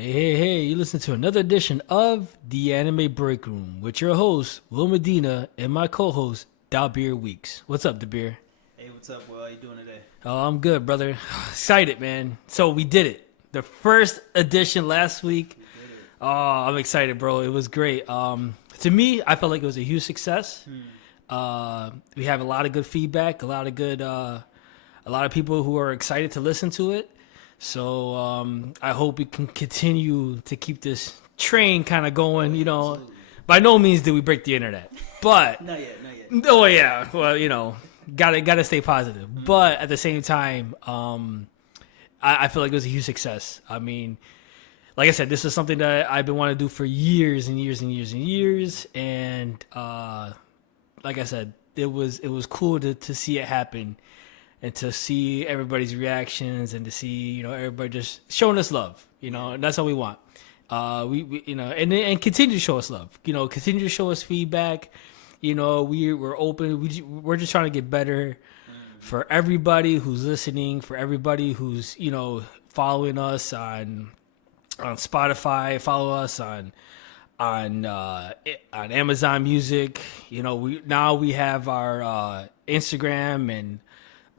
Hey, you listen to another edition of The Anime Break Room with your host, Will Medina, and my co-host, Dalbeer Weeks. What's up, Dalbeer? Hey, what's up, Will? How you doing today? Oh, I'm good, brother. Excited, man. So we did it. The first edition last week. We did it. Oh, I'm excited, bro. It was great. To me, I felt like it was a huge success. We have a lot of good feedback, a lot of people who are excited to listen to it. So I hope we can continue to keep this train kind of going. You know, Absolutely. by no means did we break the internet, but Not yet. oh yeah, well gotta stay positive. But at the same time, I feel like it was a huge success. I mean, like I said, this is something that I've been wanting to do for years and years and years and years, and like I said, it was cool to see it happen. And to see everybody's reactions and to see, everybody just showing us love, and that's all we want. We and continue to show us love, continue to show us feedback. We're open. We're just trying to get better for everybody who's listening, for everybody who's, following us on Spotify, follow us on Amazon Music. We have our Instagram and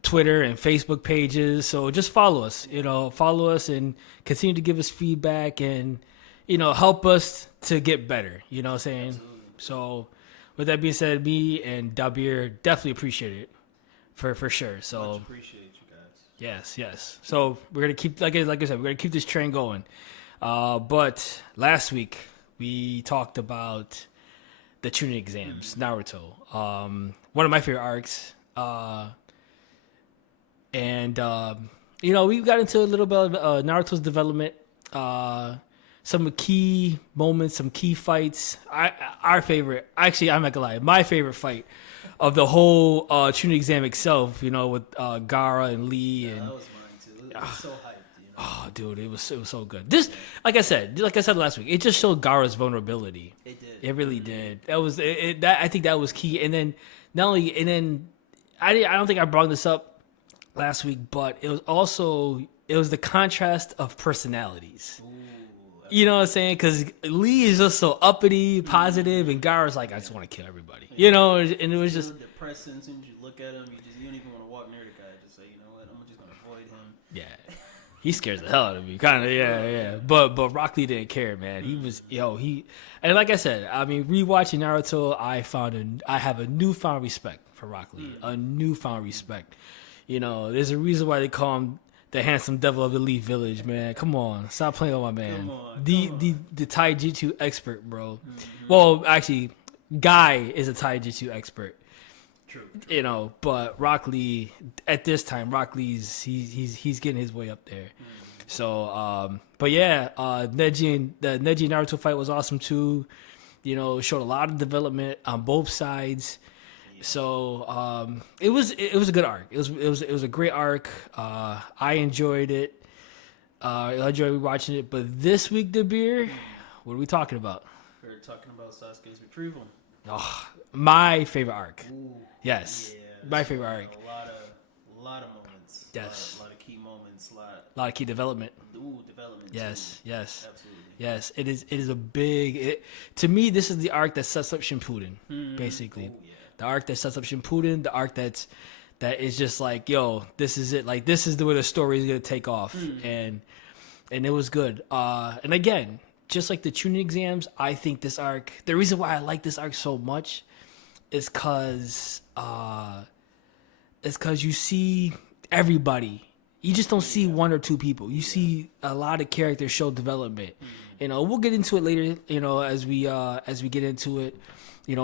Twitter and Facebook pages. So just follow us, and continue to give us feedback and, help us to get better. You know what I'm saying? Absolutely. So with that being said, me and Dabir definitely appreciate it for sure. Much So appreciate you guys. yes. So we're going to keep, like I said, we're going to keep this train going. But last week we talked about the tuning exams, Naruto. One of my favorite arcs. And we got into a little bit of Naruto's development, some key moments, some key fights. Our favorite, actually, I'm not gonna lie, my favorite fight of the whole tuning exam itself. With Gaara and Lee, Yeah, and that was mine too. It was so hyped. oh, dude, it was so good. This, like I said last week, it just showed Gaara's vulnerability. It did. It really did. That was it. That I think that was key. And then I don't think I brought this up last week, but it was the contrast of personalities. Ooh, You know what I'm saying? Because Lee is just so uppity, positive, and Gaara's like, I just want to kill everybody. And it was just depressing. As soon as you look at him, you don't even want to walk near the guy. Just say, you know what, I'm just gonna avoid him. yeah. He scares the hell out of me, kind of, yeah. But Rock Lee didn't care, man. He was, and like I said, I mean, rewatching Naruto, I have a newfound respect for Rock Lee, a newfound respect. There's a reason why they call him the handsome devil of the Elite Village, man. Come on, stop playing with my man. Come on. The taijutsu expert, bro. Well, actually, Guy is a taijutsu expert. True. But Rock Lee at this time, he's getting his way up there. So, but yeah, the Neji Naruto fight was awesome too. Showed a lot of development on both sides. So it was a good arc. It was a great arc. I enjoyed it. I enjoyed watching it. But this week, Dabir, what are we talking about? We're talking about Sasuke's retrieval. Oh, my favorite arc. Ooh. Yes, Yeah, my favorite arc. A lot of moments. Yes. A lot of key moments. A lot of key development. Development. Yes, too. yes. Absolutely. Yes, it is. It is a big. To me, this is the arc that sets up Shippuden. Basically, Ooh, yeah. the arc that sets up Shippuden, the arc that is just like, yo, this is it. Like, this is the way the story is gonna take off, and it was good. And again, just like the tuning exams, I think this arc. The reason why I like this arc so much is because you see everybody. You just don't see one or two people. You see a lot of characters show development. We'll get into it later. As we get into it.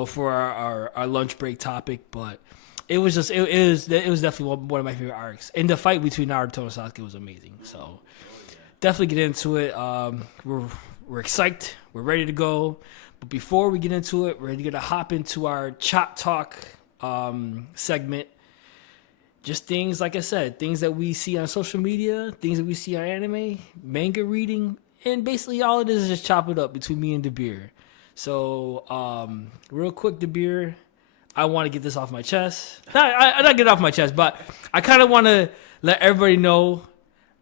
For our lunch break topic. But it was definitely one of my favorite arcs. And the fight between Naruto and Sasuke was amazing. So definitely get into it. We're excited. We're ready to go. But before we get into it, we're gonna hop into our Chop Talk segment. Just things, like I said, things that we see on social media, things that we see on anime, manga reading, and basically all it is just chop it up between me and Dabir. So, real quick, Dabir, I want to get this off my chest. Not get it off my chest, but I kind of want to let everybody know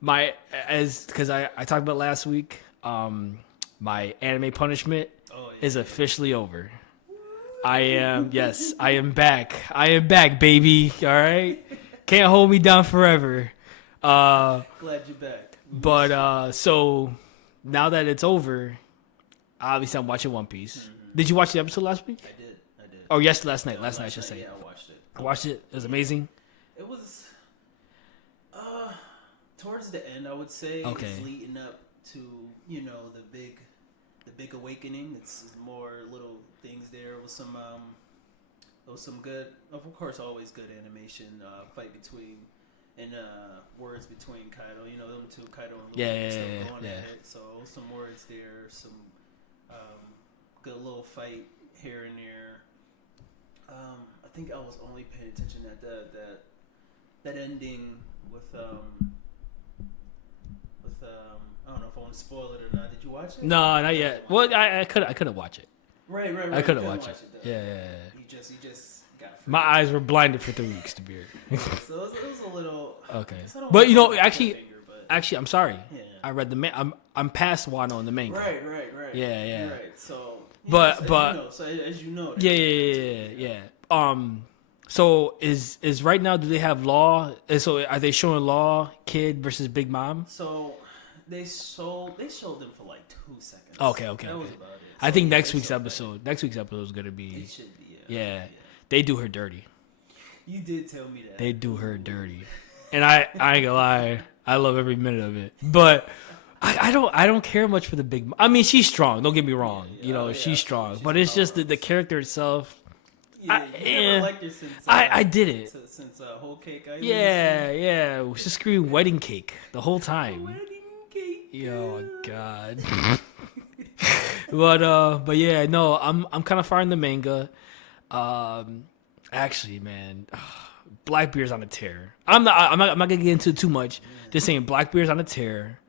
because I talked about last week. my anime punishment Oh, yeah. is officially over. I am back. I am back, baby. All right, can't hold me down forever. Glad you're back. But so now that it's over, obviously I'm watching One Piece. Mm-hmm. Did you watch the episode last week? I did. Oh, yes, last night. Last night, I should say. Yeah, I watched it. I watched it. It was amazing. It was towards the end, I would say. Okay. It's leading up to, you know, the big awakening. It's more little things there with some good, of course, always good animation, fight between and words between Kaido, you know, them two, Kaido and Luffy, still going at it. So some words there, some good little fight here and there. I think I was only paying attention at that ending with I don't know if I want to spoil it or not. Did you watch it? No, not yet. Well, I couldn't watch it. Right. I couldn't watch it. Yeah. You just got. My eyes were blinded for 3 weeks, to be So it was a little. okay. So But you know, actually, I'm sorry. Yeah. I read I'm past Wano in the manga. Right. Yeah. Right. So. But as you know. Yeah. So is right now, do they have Law? So are they showing Law, Kid versus Big Mom? So they showed them for like 2 seconds. Okay. That was about it. I think next week's episode is gonna be. It should be. Yeah. They do her dirty. You did tell me that. They do her dirty, and I ain't gonna lie, I love every minute of it. But I don't care much for the Big Mom. I mean, she's strong. Don't get me wrong. You know, she's strong. But it's just the character itself. Yeah, you never liked her since. I did it. Since Whole Cake. Yeah. She screamed wedding cake the whole time. Wedding cake. Oh God. but yeah, no, I'm kind of far in the manga. Actually, man, Blackbeard's on a tear. I'm not gonna get into it too much. Just saying, Blackbeard's on a tear.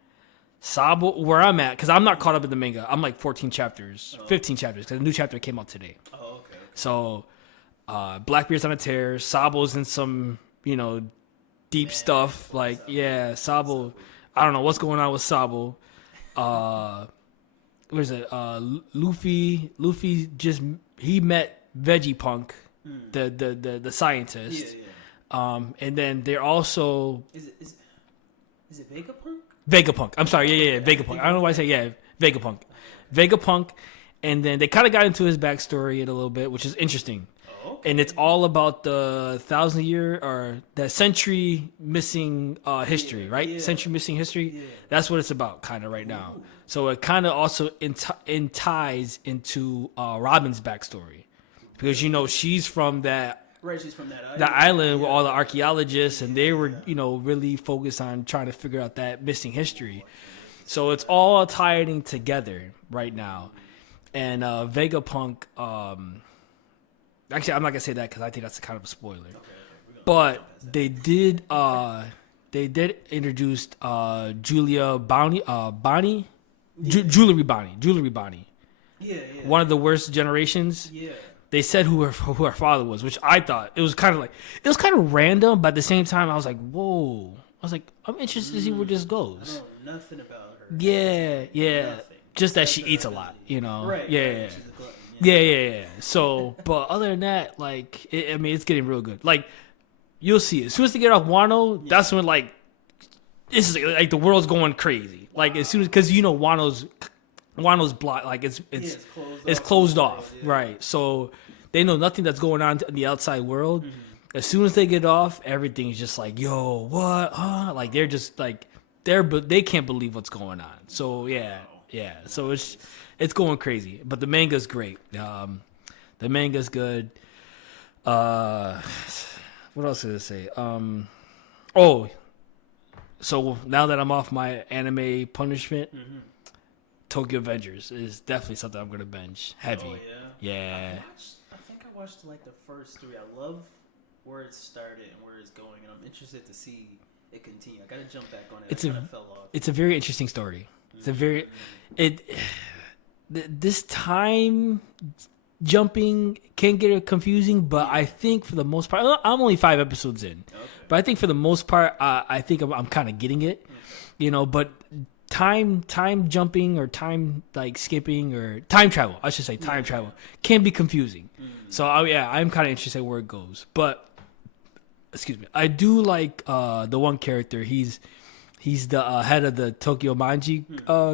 Sabo, where I'm at, because I'm not caught up in the manga. I'm like 14 chapters, 15 chapters, because the new chapter came out today. Oh, okay. So, Blackbeard's on a tear. Sabo's in some, deep stuff. Like, yeah, Sabo. I don't know what's going on with Sabo. What is it? Luffy he met Vegapunk, the scientist. Yeah. And then they're also Is it Vegapunk? Vegapunk. I'm sorry. Yeah. Vegapunk. I don't know why I say Vegapunk. And then they kind of got into his backstory a little bit, which is interesting. Oh, okay. And it's all about the 1,000-year or the century missing history, right? Yeah. Century missing history. Yeah. That's what it's about, kind of right now. So it kind of also ties into Robin's backstory, because she's from that. Right, she's from that island. The island with all the archaeologists, and they were, really focused on trying to figure out that missing history. So it's all tying together right now. And Vegapunk, actually, I'm not gonna say that because I think that's kind of a spoiler. Okay. But they did introduce Julia Bonnie, Jewelry Bonnie. Yeah. One of the worst generations. Yeah. They said who her father was, which I thought it was kind of random, but at the same time I was like, whoa. I was like, I'm interested to see where this goes. I know nothing about her. Yeah. Nothing. Just that she eats a lot, Right. Yeah. She's a glutton, Yeah. So, but other than that, like, it's getting real good. Like, you'll see it. As soon as they get off Wano, that's when, like, this is like the world's going crazy. Like, as soon as, because Wano's blocked, like it's closed off, right? So they know nothing that's going on in the outside world. Mm-hmm. As soon as they get off, everything's just like, yo, what? Like they're just like they can't believe what's going on. So yeah. So it's going crazy, but the manga's great. The manga's good. What else did I say? So now that I'm off my anime punishment. Mm-hmm. Tokyo Avengers is definitely something I'm gonna binge heavy. Oh, yeah. I think I watched like the first 3. I love where it started and where it's going, and I'm interested to see it continue. I gotta jump back on it. I fell off. It's a very interesting story. It's a very this time jumping can get confusing, but I think for the most part, I'm only 5 episodes in, but I think for the most part, I think I'm kind of getting it, But time jumping or time like skipping or time travel. I should say time travel can be confusing. So I'm kind of interested where it goes. But excuse me, I do like the one character. He's the head of the Tokyo Manji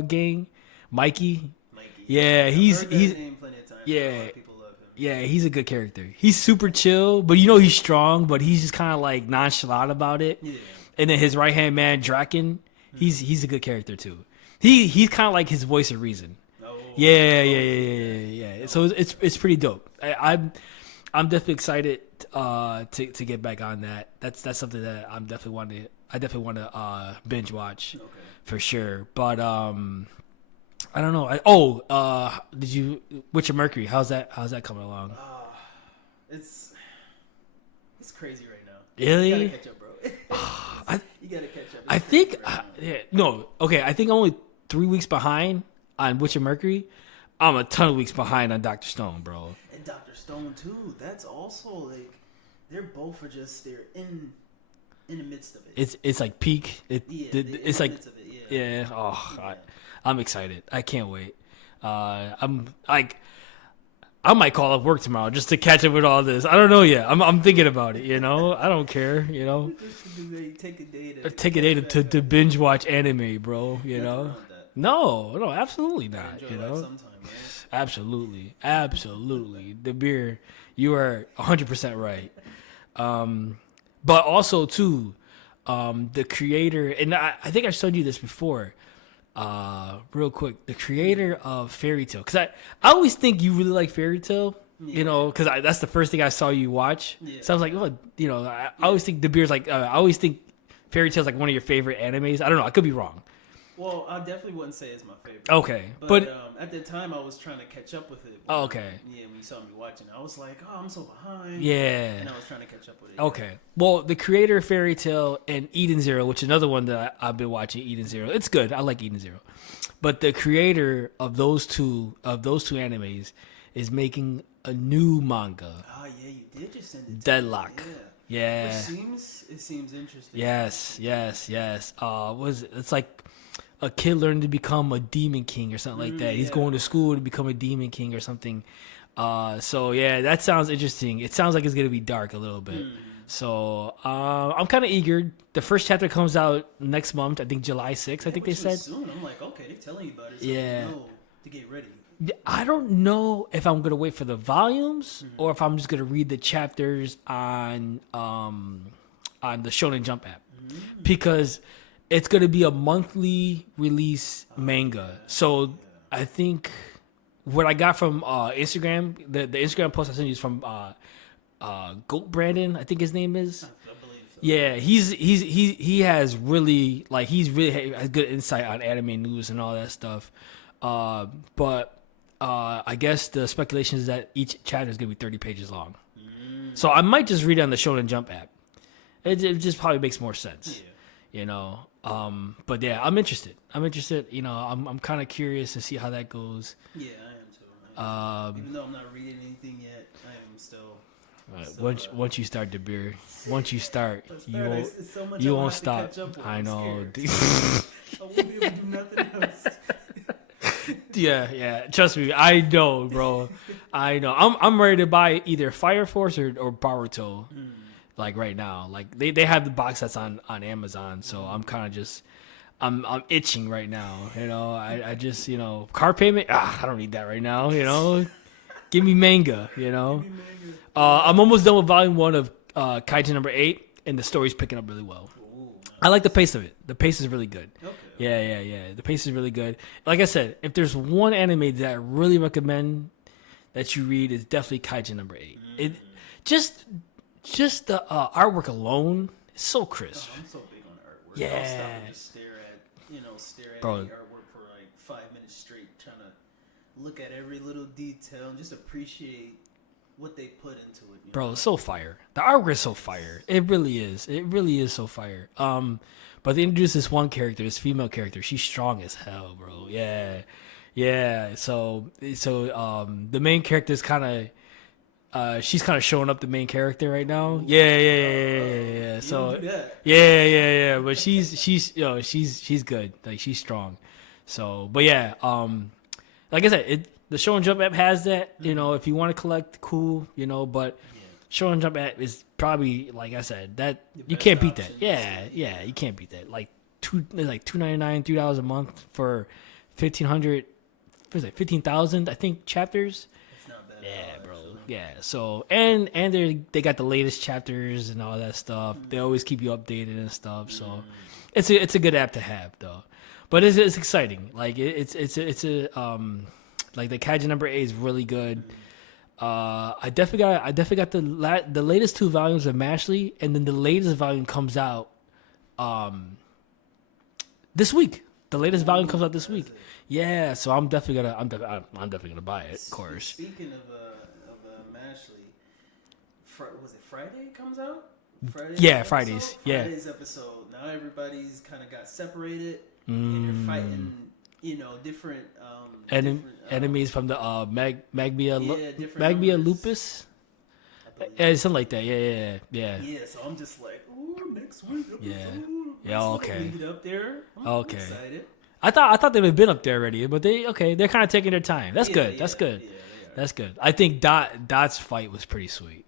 gang, Mikey. Yeah, he's name plenty of times. yeah. A lot of people love him. Yeah, he's a good character. He's super chill, but he's strong, but he's just kind of like nonchalant about it. Yeah. And then his right hand man, Draken, he's a good character too. He's kind of like his voice of reason. Oh, Yeah. So it's pretty dope. I'm definitely excited to get back on that. That's something that I definitely want to binge watch for sure. But I don't know. Did you Witcher Mercury? How's that coming along? It's crazy right now. Really? You gotta catch up, bro. You gotta catch up. I think I think I'm only 3 weeks behind on Witcher Mercury. I'm a ton of weeks behind on Dr. Stone, bro. And Dr. Stone too. That's also like they're both they're in the midst of it. It's like peak. It's like midst of it, I'm excited. I can't wait. I'm like, I might call up work tomorrow just to catch up with all this. I don't know yet. I'm thinking about it. I don't care. Take a day to binge watch anime, bro. No, absolutely not. Sometime, Absolutely. The beer, you are 100% right. But also too, the creator, and I think I showed you this before. Real quick, the creator of Fairy Tail, because I always think you really like Fairy Tail, because that's the first thing I saw you watch. So I was like, I always think the beer's like, I always think Fairy Tail's like one of your favorite animes. I don't know, I could be wrong. Well, I definitely wouldn't say it's my favorite. Okay, but at the time I was trying to catch up with it. Okay. When you saw me watching, I was like, oh, I'm so behind. Yeah. And I was trying to catch up with it. Okay. Well, the creator of Fairy Tail and Eden Zero, which is another one that I've been watching, Eden Zero. It's good. I like Eden Zero. But the creator of those two animes is making a new manga. Oh yeah, you did just send it. Deadlock. Yeah. It seems interesting. Yes. It's like a kid learning to become a demon king or something like that. He's going to school to become a demon king or something. So yeah, that sounds interesting. It sounds like it's gonna be dark a little bit. So I'm kind of eager. The first chapter comes out next month. I think July 6th. I think they said. Soon. I'm like, okay, they're telling you about it. So yeah. you know to get ready. I don't know if I'm gonna wait for the volumes or if I'm just gonna read the chapters on the Shonen Jump app because it's gonna be a monthly release manga. So I think what I got from Instagram, the Instagram post I sent you is from Goat Brandon, I think his name is. I believe so. Yeah, he has really has good insight on anime news and all that stuff. But I guess the speculation is that each chapter is gonna be 30 pages long. So I might just read it on the Shonen Jump app. It just probably makes more sense. But yeah, I'm interested. I'm kind of curious to see how that goes. Yeah, I am too. Even though I'm not reading anything yet, I am still. Once you start the beer, you won't stop. I know. I won't be able to do nothing else. Yeah. Trust me, I know, bro. I know. I'm ready to buy either Fire Force or Boruto. Like right now, like they have the box that's on Amazon, so I'm kind of just I'm itching right now. I just car payment. I don't need that right now. Give me manga. I'm almost done with volume 1 of Kaiju number 8, and the story's picking up really well. Ooh, nice. I like the pace of it. The pace is really good. Okay. Yeah. The pace is really good. Like I said, if there's one anime that I really recommend that you read, it's definitely Kaiju number 8. It just the artwork alone is so crisp. I'm so big on artwork. Yeah. I'll stop and just stare at Bro. the artwork for like 5 minutes straight, trying to look at every little detail and just appreciate what they put into it. Bro, it's so fire. The artwork is so fire. It really is. It really is so fire. But they introduced this one character, this female character. She's strong as hell, bro. Yeah. So the main character is kind of she's kind of showing up the main character right now. Yeah. So do that. yeah. But she's she's good. Like she's strong. So, but yeah, like I said, the Show and Jump app has that. You know, if you want to collect, cool. You know, but Show and Jump app is probably, like I said, that you can't beat that. Yeah, you can't beat that. Like $2.99, $3 a month for 1,500. What is it? 15,000, I think, chapters. It's not bad. Yeah, bro. Yeah. So and they got the latest chapters and all that stuff. They always keep you updated and stuff. So it's a good app to have though. But it's exciting. Like it's a like the Kaiju number 8 is really good. I definitely got the latest 2 volumes of Mashley, and then the latest volume comes out this week. The latest volume comes out this week. Yeah, so I'm definitely gonna buy it. Of course. Speaking of Mashley, was it Friday comes out? Fridays. Yeah. Friday's episode. Now everybody's kind of got separated, and they're fighting, different enemies from the Magmia different lupus. Something like that. Yeah. Yeah, so I'm just like, ooh, next week episode. Yeah. Okay. Leave it up there. I'm excited. I thought they would have been up there already, but they're kind of taking their time. That's good. That's good. Yeah, That's good. I think Dot's fight was pretty sweet.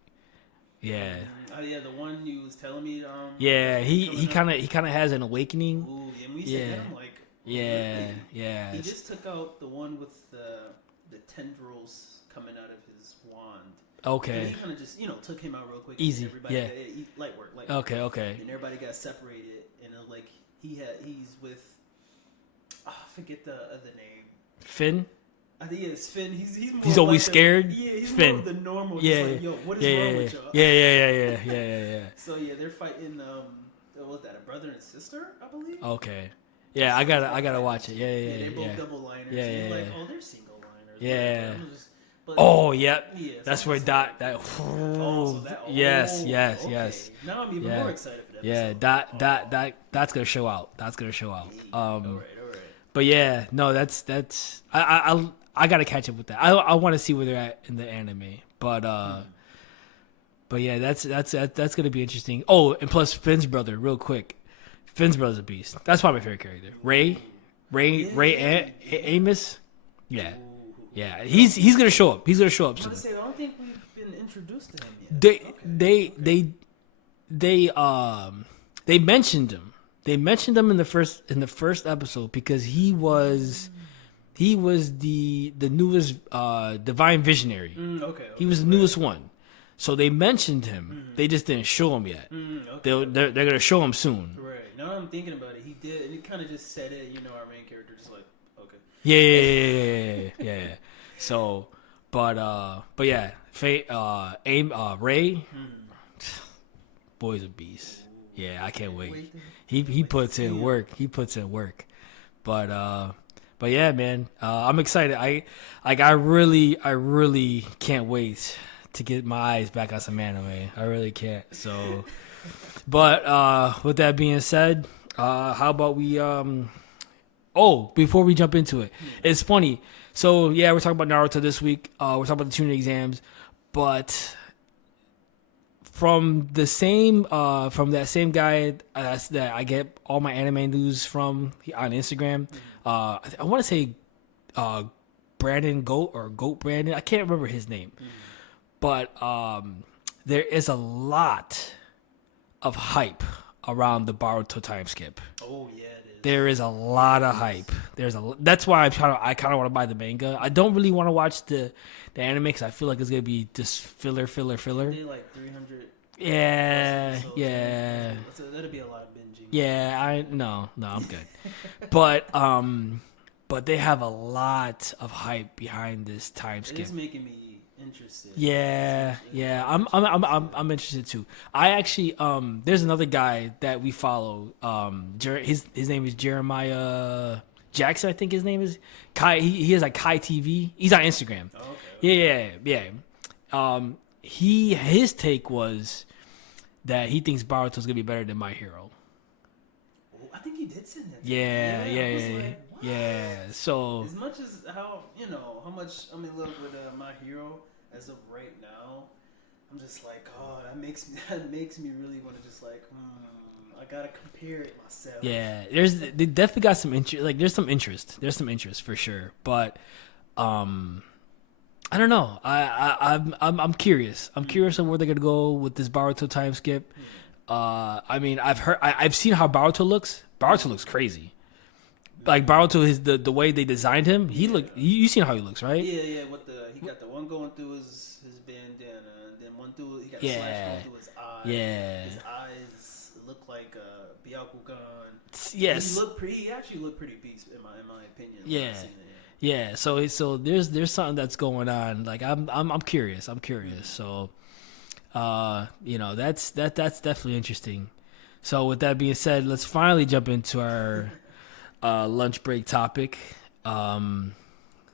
Yeah. The one you was telling me. Yeah, he kind of has an awakening. Ooh, and we said that, I'm like, yeah. He just took out the one with the tendrils coming out of his wand. Okay. And he kind of just took him out real quick. Easy. Everybody light work. Okay. And everybody got separated, and like he's with. I forget the other name. Finn? I think it's Finn. He's always scared? He's Finn. more of the normal. Yeah. Just like, yo, what is wrong with y'all? Yeah. So they're fighting. What was that? A brother and sister, I believe. Okay. Yeah, I gotta watch it. Yeah. They're both double liners. Yeah. And you're like, oh, they're single liners. Yeah. But, yep. Yeah, that's where Dot. Yes. Now I'm even more excited for that. Yeah, that's gonna show out. All right. But yeah, no, that's I gotta catch up with that. I want to see where they're at in the anime, but yeah, that's gonna be interesting. Oh, and plus Finn's brother, real quick. Finn's brother's a beast. That's probably my favorite character. Ray Amos. Yeah. He's gonna show up. He's gonna show up soon. I don't think we've been introduced to him yet. They mentioned him. They mentioned him in the first episode because he was the newest divine visionary. Okay. He was the newest one. So they mentioned him. They just didn't show him yet. They're gonna show him soon. Right. Now I'm thinking about it. He did, and he kind of just said it. Our main character just like, okay. Yeah. So, but yeah, Ray, boy's a beast. Yeah, I can't wait. He puts in work. But yeah, man, I'm excited. I really can't wait to get my eyes back on some anime. I really can't. So, but with that being said, how about we before we jump into it, it's funny. So yeah, we're talking about Naruto this week. We're talking about the tuning exams, but from that same guy that I get all my anime news from on Instagram. I want to say Brandon Goat Brandon. I can't remember his name, but there is a lot of hype around the Boruto time skip. Oh yeah, it is. There is a lot of hype. That's why I kind of want to buy the manga. I don't really want to watch the anime because I feel like it's gonna be just filler. They like 300. Yeah. So that'll be a lot of binging. Yeah, no, I'm good. But they have a lot of hype behind this time skip. It is making me interested. Yeah. I'm interested too. I actually there's another guy that we follow. His name is Jeremiah Jackson, I think his name is. Kai. He has like Kai TV. He's on Instagram. Oh, okay. Yeah. His take was that he thinks Boruto's gonna be better than My Hero. Well, I think he did say that. Yeah. So as much as how much I'm in love with My Hero as of right now, I'm just like, oh, that makes me really want to just like, I gotta compare it myself. Yeah, they definitely got some interest. Like, there's some interest for sure. But, I don't know. I'm curious. I'm curious on where they're gonna go with this Boruto time skip. I mean, I've seen how Boruto looks. Boruto looks crazy. Like Boruto, the way they designed him, you seen how he looks, right? Yeah. He got the one going through his bandana, and then one through he got the slash going through his eye. Yeah. His eyes look like Byakugan. Yes. He actually looked pretty beast in my opinion. Yeah. Yeah. So there's something that's going on. Like I'm curious. So, that's definitely interesting. So with that being said, let's finally jump into our lunch break topic.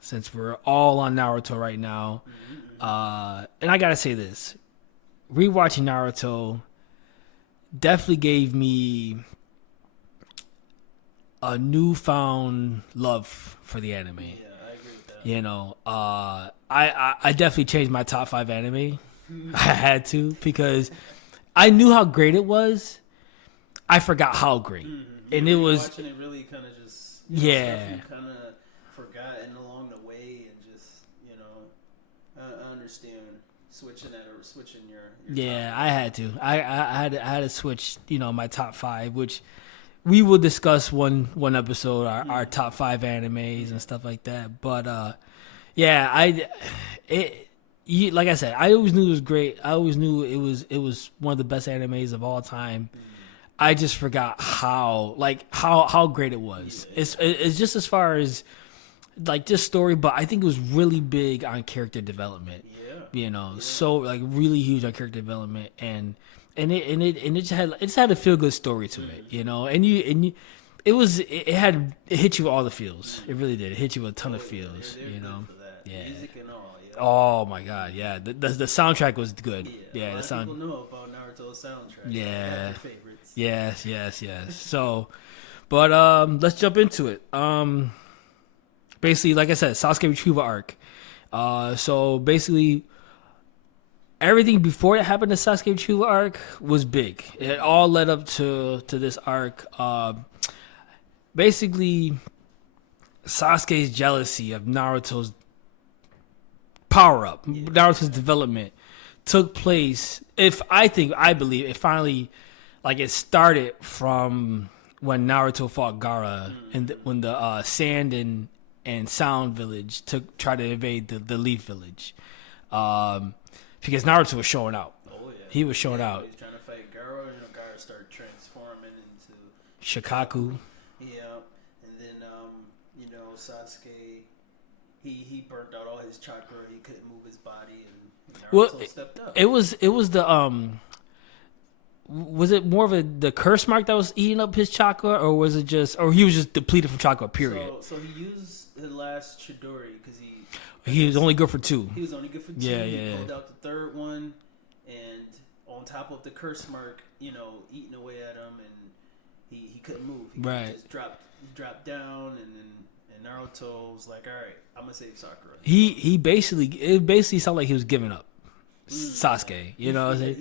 Since we're all on Naruto right now, and I gotta say this, rewatching Naruto definitely gave me a newfound love for the anime. Yeah, I agree with that. I definitely changed my top 5 anime. I had to, because I knew how great it was. I forgot how great, and it was watching it really kind of just stuff you kind of forgotten along the way, and just I understand switching your yeah. top. I had to. I had to switch. My top 5, which we will discuss one episode, our top 5 animes and stuff like that. But like I said, I always knew it was great. I always knew it was one of the best animes of all time. I just forgot how great it was. Yeah. It's just as far as like just story, but I think it was really big on character development. Yeah. So like really huge on character development, and it just had a feel good story to it, and it hit you with all the feels. It really did. It hit you with a ton of feels, Yeah. Music and all. Yeah. Oh my god, yeah. The soundtrack was good. Yeah. A lot of people know about Naruto's soundtrack. Yeah. Favorites. Yes. So, but let's jump into it. Basically, like I said, Sasuke Retrieval Arc. So basically, everything before it happened to Sasuke Retrieval Arc was big. It all led up to this arc. Basically, Sasuke's jealousy of Naruto's power up, Naruto's development took place. I believe it finally, like, it started from when Naruto fought Gaara, and when the Sand and Sound Village tried to invade the Leaf Village, because Naruto was showing out. Oh yeah, he was showing out. He was trying to fight Gaara, and Gaara started transforming into Shikaku. Yeah, and then Sasuke, he burnt out all his chakra. He couldn't move his body, and Naruto stepped up. It was the was it more of the curse mark that was eating up his chakra, or was it or he was just depleted from chakra, period? So he used the last Chidori because he was only good for 2. He was only good for 2. He pulled out the third one, and on top of the curse mark, eating away at him, and he couldn't move. He just dropped down, and then Naruto was like, all right, I'm gonna save Sakura. It basically sounded like he was giving up. Sasuke, he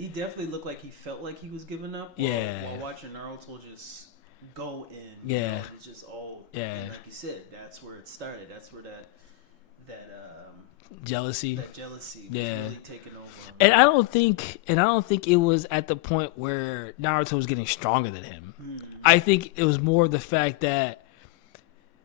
definitely looked like he felt like he was giving up. While watching Naruto just go in. It's just all. Yeah. Like you said, that's where it started. That's where that jealousy. That jealousy was really taking over. And I don't think it was at the point where Naruto was getting stronger than him. I think it was more the fact that,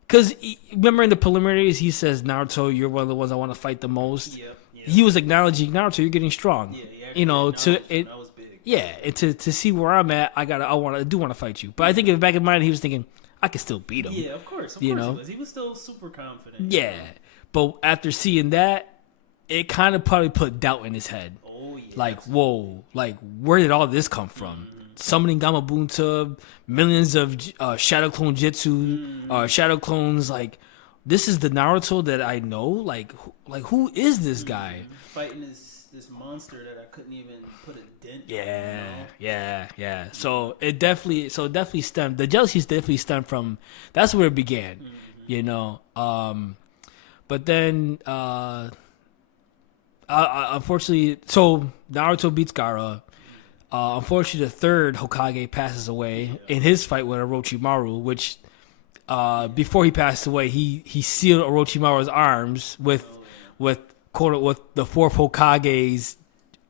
because remember in the preliminaries he says, Naruto, you're one of the ones I want to fight the most. Yep. He was acknowledging, Naruto, you're getting strong. That was big. Yeah, and to see where I'm at, I do want to fight you. But I think in the back of his mind he was thinking, I can still beat him. Yeah, of course he was. He was still super confident. Yeah, but after seeing that, it kind of probably put doubt in his head. Oh yeah. Like, whoa, like where did all this come from? Summoning Gamabunta, millions of Shadow Clone Jutsu, Shadow Clones, like. This is the Naruto that I know. Like who is this guy? Fighting this monster that I couldn't even put a dent. Yeah. So it definitely stemmed. The jealousy definitely stemmed from. That's where it began. But then Unfortunately, so Naruto beats Gaara. Unfortunately, the third Hokage passes away in his fight with Orochimaru, which before he passed away, he sealed Orochimaru's arms with the fourth Hokage's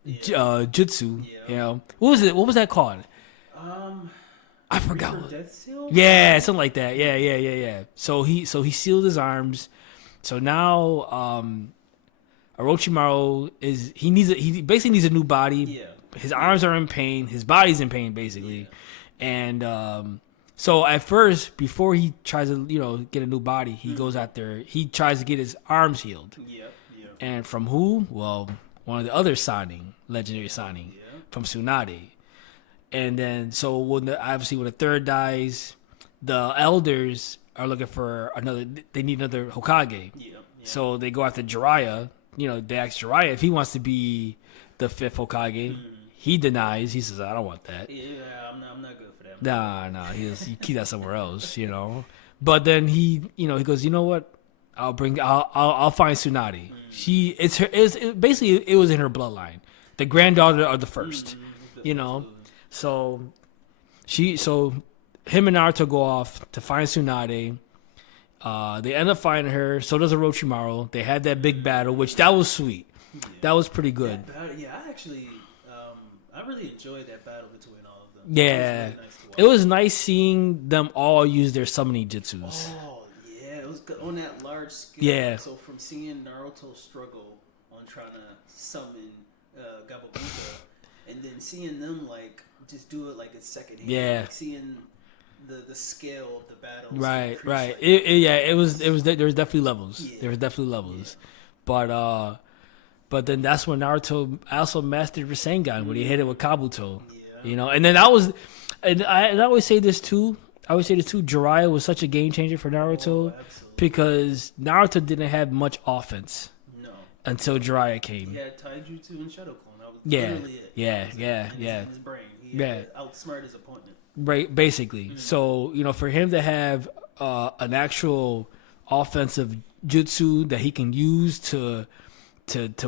jutsu. Yeah. You know, what was it? What was that called? I forgot. Reaper Death Seal? Yeah, something like that. Yeah. So he sealed his arms. So now Orochimaru he basically needs a new body. Yeah. His arms are in pain. His body's in pain basically, and so at first, before he tries to get a new body, he goes out there. He tries to get his arms healed. Yeah. And from who? Well, one of the other legendary signing from Tsunade. And then, so obviously when the third dies, the elders are looking for they need another Hokage. Yeah. So they go after Jiraiya. They ask Jiraiya if he wants to be the fifth Hokage. He denies. He says, I don't want that. Yeah, I'm not good for that. Nah, you keep that somewhere else, But then he goes, you know what? I'll find Tsunade. Basically it was in her bloodline, the granddaughter of the first, So him and Naruto go off to find Tsunade. They end up finding her. So does Orochimaru. They had that big battle, which that was sweet. That was pretty good. I actually, I really enjoyed that battle between all of them. Yeah, it was nice seeing them all use their summoning jutsus. Oh yeah, it was good on that large scale. Yeah. So from seeing Naruto struggle on trying to summon Gababuka, and then seeing them just do it it's secondhand. Yeah. Seeing the scale of the battle. Right. It was there was definitely levels. Yeah. There was definitely levels, but then that's when Naruto also mastered Rasengan when he hit it with Kabuto. Yeah. And then and I always say this too. Jiraiya was such a game changer for Naruto because Naruto didn't have much offense until Jiraiya came. He had Taijutsu and Shadow Clone. That was literally it. Yeah. In his brain. He had to outsmart his opponent. Right, basically. So for him to have an actual offensive jutsu that he can use to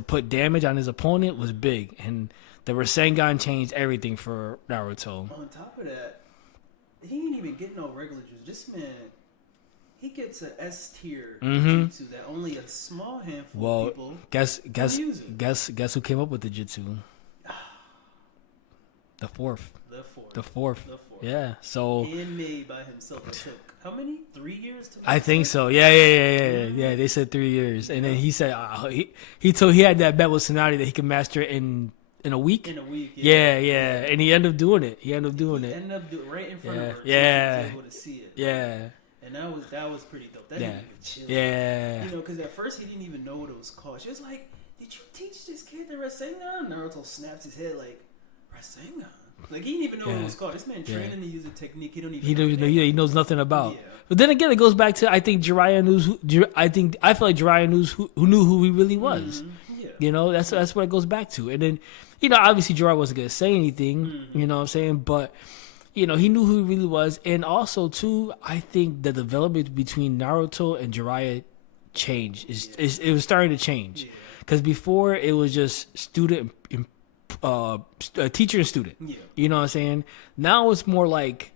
put damage on his opponent was big, and the Rasengan changed everything for Naruto. On top of that, he ain't even get no regular jutsu. This man, he gets a S tier jutsu that only a small handful of people guess who came up with the jutsu? The fourth. Yeah. So handmade by himself. It took how many? 3 years to I think so. Yeah. They said 3 years, and then he said he had that bet with Tsunade that he could master it in a week. Yeah. And he ended up doing it. He ended up doing it right in front of her. Yeah. He was able to see it. Yeah. And that was pretty dope. That nigga could chill. Yeah. Because at first he didn't even know what it was called. She was like, "Did you teach this kid the Rasengan?" Naruto snaps his head like, "Rasengan." He didn't even know what it was called. This man training to use a technique he don't even know. He knows nothing about. Yeah. But then again, it goes back to I think Jiraiya knew. I feel like Jiraiya knew who he really was. Yeah. That's what it goes back to. And then obviously Jiraiya wasn't gonna say anything. You know what I'm saying? But he knew who he really was. And also too, I think the development between Naruto and Jiraiya changed. It was starting to change because before it was just teacher and student. Yeah. You know what I'm saying? Now it's more like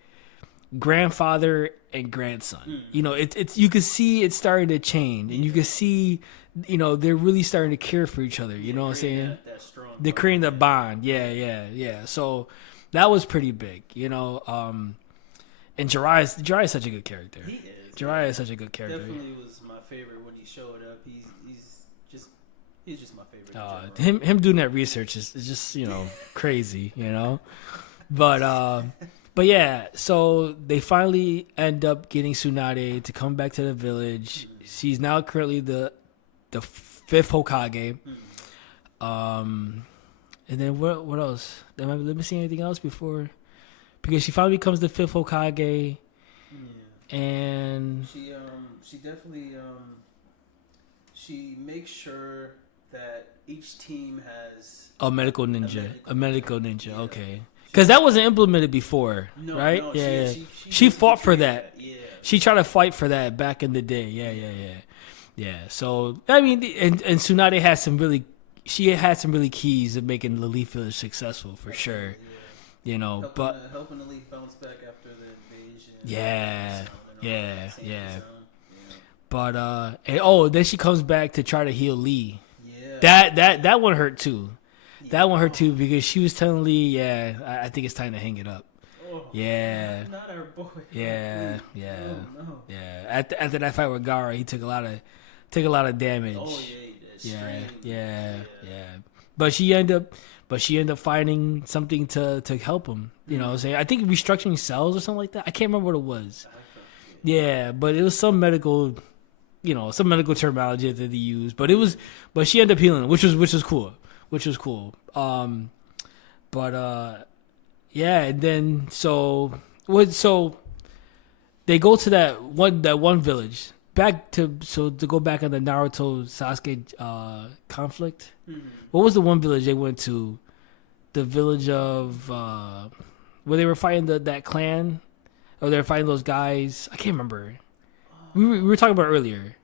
grandfather and grandson. It's you can see it starting to change, and you can see they're really starting to care for each other. You know what I'm saying? That strong They're creating the bond. Yeah. So that was pretty big. And Jiraiya is such a good character. He is. Jiraiya is such a good character. Definitely was my favorite when he showed up. He's just my favorite. Him doing that research is just crazy, but yeah, so they finally end up getting Tsunade to come back to the village. She's now currently the fifth Hokage. And then what else? Let me see anything else before, because she finally becomes the fifth Hokage. Yeah. And she definitely she makes sure that each team has a medical ninja. Yeah. Okay. Because that wasn't implemented before, right? No, yeah. She fought for that. Yeah. She tried to fight for that back in the day. Yeah. So I mean, and Tsunade has some really she had some really keys of making the Leaf Village successful for sure. Yeah. You know, Helping the Leaf bounce back after the invasion. yeah, yeah, yeah. Yeah. But and, then she comes back to try to heal Lee. Yeah. That one hurt too. Yeah. That one hurt too because she was telling Lee, yeah, I think it's time to hang it up. Oh, Yeah. Not our boy. Yeah, yeah, Oh, no. yeah. After that fight with Gara, he took a lot of damage. Oh yeah, he did. Yeah, Strain. yeah. But she ended up finding something to help him. You know what I'm saying? I think restructuring cells or something like that. I can't remember what it was. Yeah, but it was some medical terminology that they used. But she ended up healing, which was cool. Yeah, and then so they go to that one village. To go back on the Naruto Sasuke conflict. Mm-hmm. What was the one village they went to? The village of where they were fighting that clan, or they were fighting those guys. I can't remember. We were talking about earlier,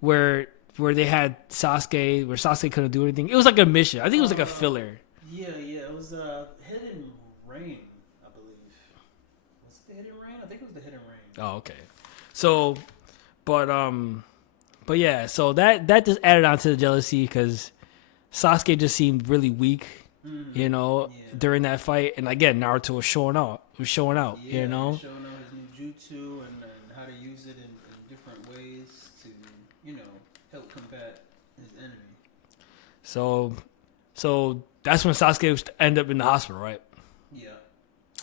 where they had Sasuke, where Sasuke couldn't do anything. It was like a mission. I think it was like a filler. Yeah. It was Hidden Rain, I believe. Was it the Hidden Rain? I think it was the Hidden Rain. Oh, okay. So, but yeah. So that just added on to the jealousy because Sasuke just seemed really weak. Mm-hmm. During that fight, and again, Naruto was showing out. Showing out his new jutsu and how to use it in different ways to, help combat his enemy. So that's when Sasuke was to end up in the hospital, right? Yeah.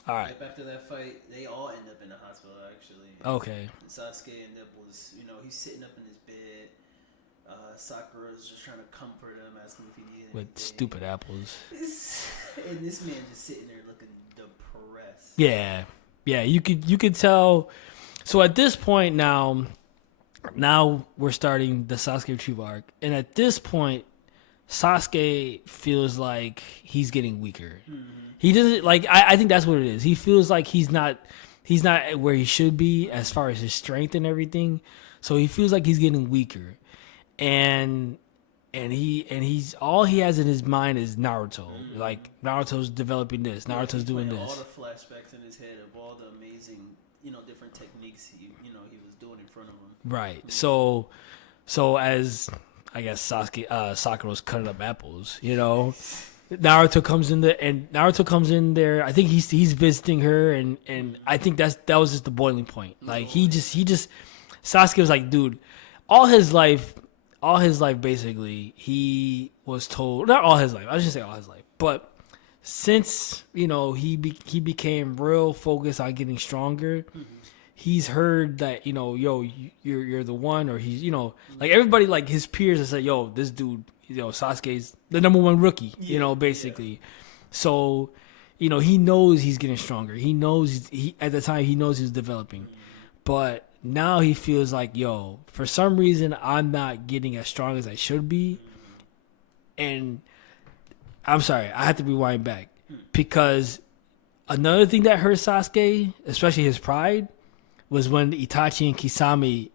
All right. After that fight, they all end up in the hospital, actually. Okay. And Sasuke ended up he's sitting up in his bed. Sakura's just trying to comfort him, asking if he needed anything. With stupid apples. And this man just sitting there looking depressed. Yeah. You could tell. So at this point now we're starting the Sasuke Retrieval Arc, and at this point, Sasuke feels like he's getting weaker. Mm-hmm. He doesn't like. I think that's what it is. He feels like he's not where he should be as far as his strength and everything. So he feels like he's getting weaker, and he's all he has in his mind is Naruto. Mm-hmm. Like Naruto's developing this, Naruto's doing this. All the flashbacks in his head of all the amazing, different techniques he was doing in front of him. Right. Mm-hmm. So as I guess Sakura's cutting up apples, Naruto comes in there. I think he's visiting her, and I think that was just the boiling point. Like he just Sasuke was like, dude, all his life basically he was told, not all his life, I shouldn't say all his life, but since he became real focused on getting stronger, mm-hmm. he's heard that you're the one, or he's like everybody, like his peers have said, yo, this dude, Sasuke's the number one rookie, basically. Yeah. So he knows he's getting stronger. He knows at the time he knows he's developing, mm-hmm. but now he feels like, yo, for some reason I'm not getting as strong as I should be. And I'm sorry, I have to rewind back, because another thing that hurt Sasuke, especially his pride, was when Itachi and Kisame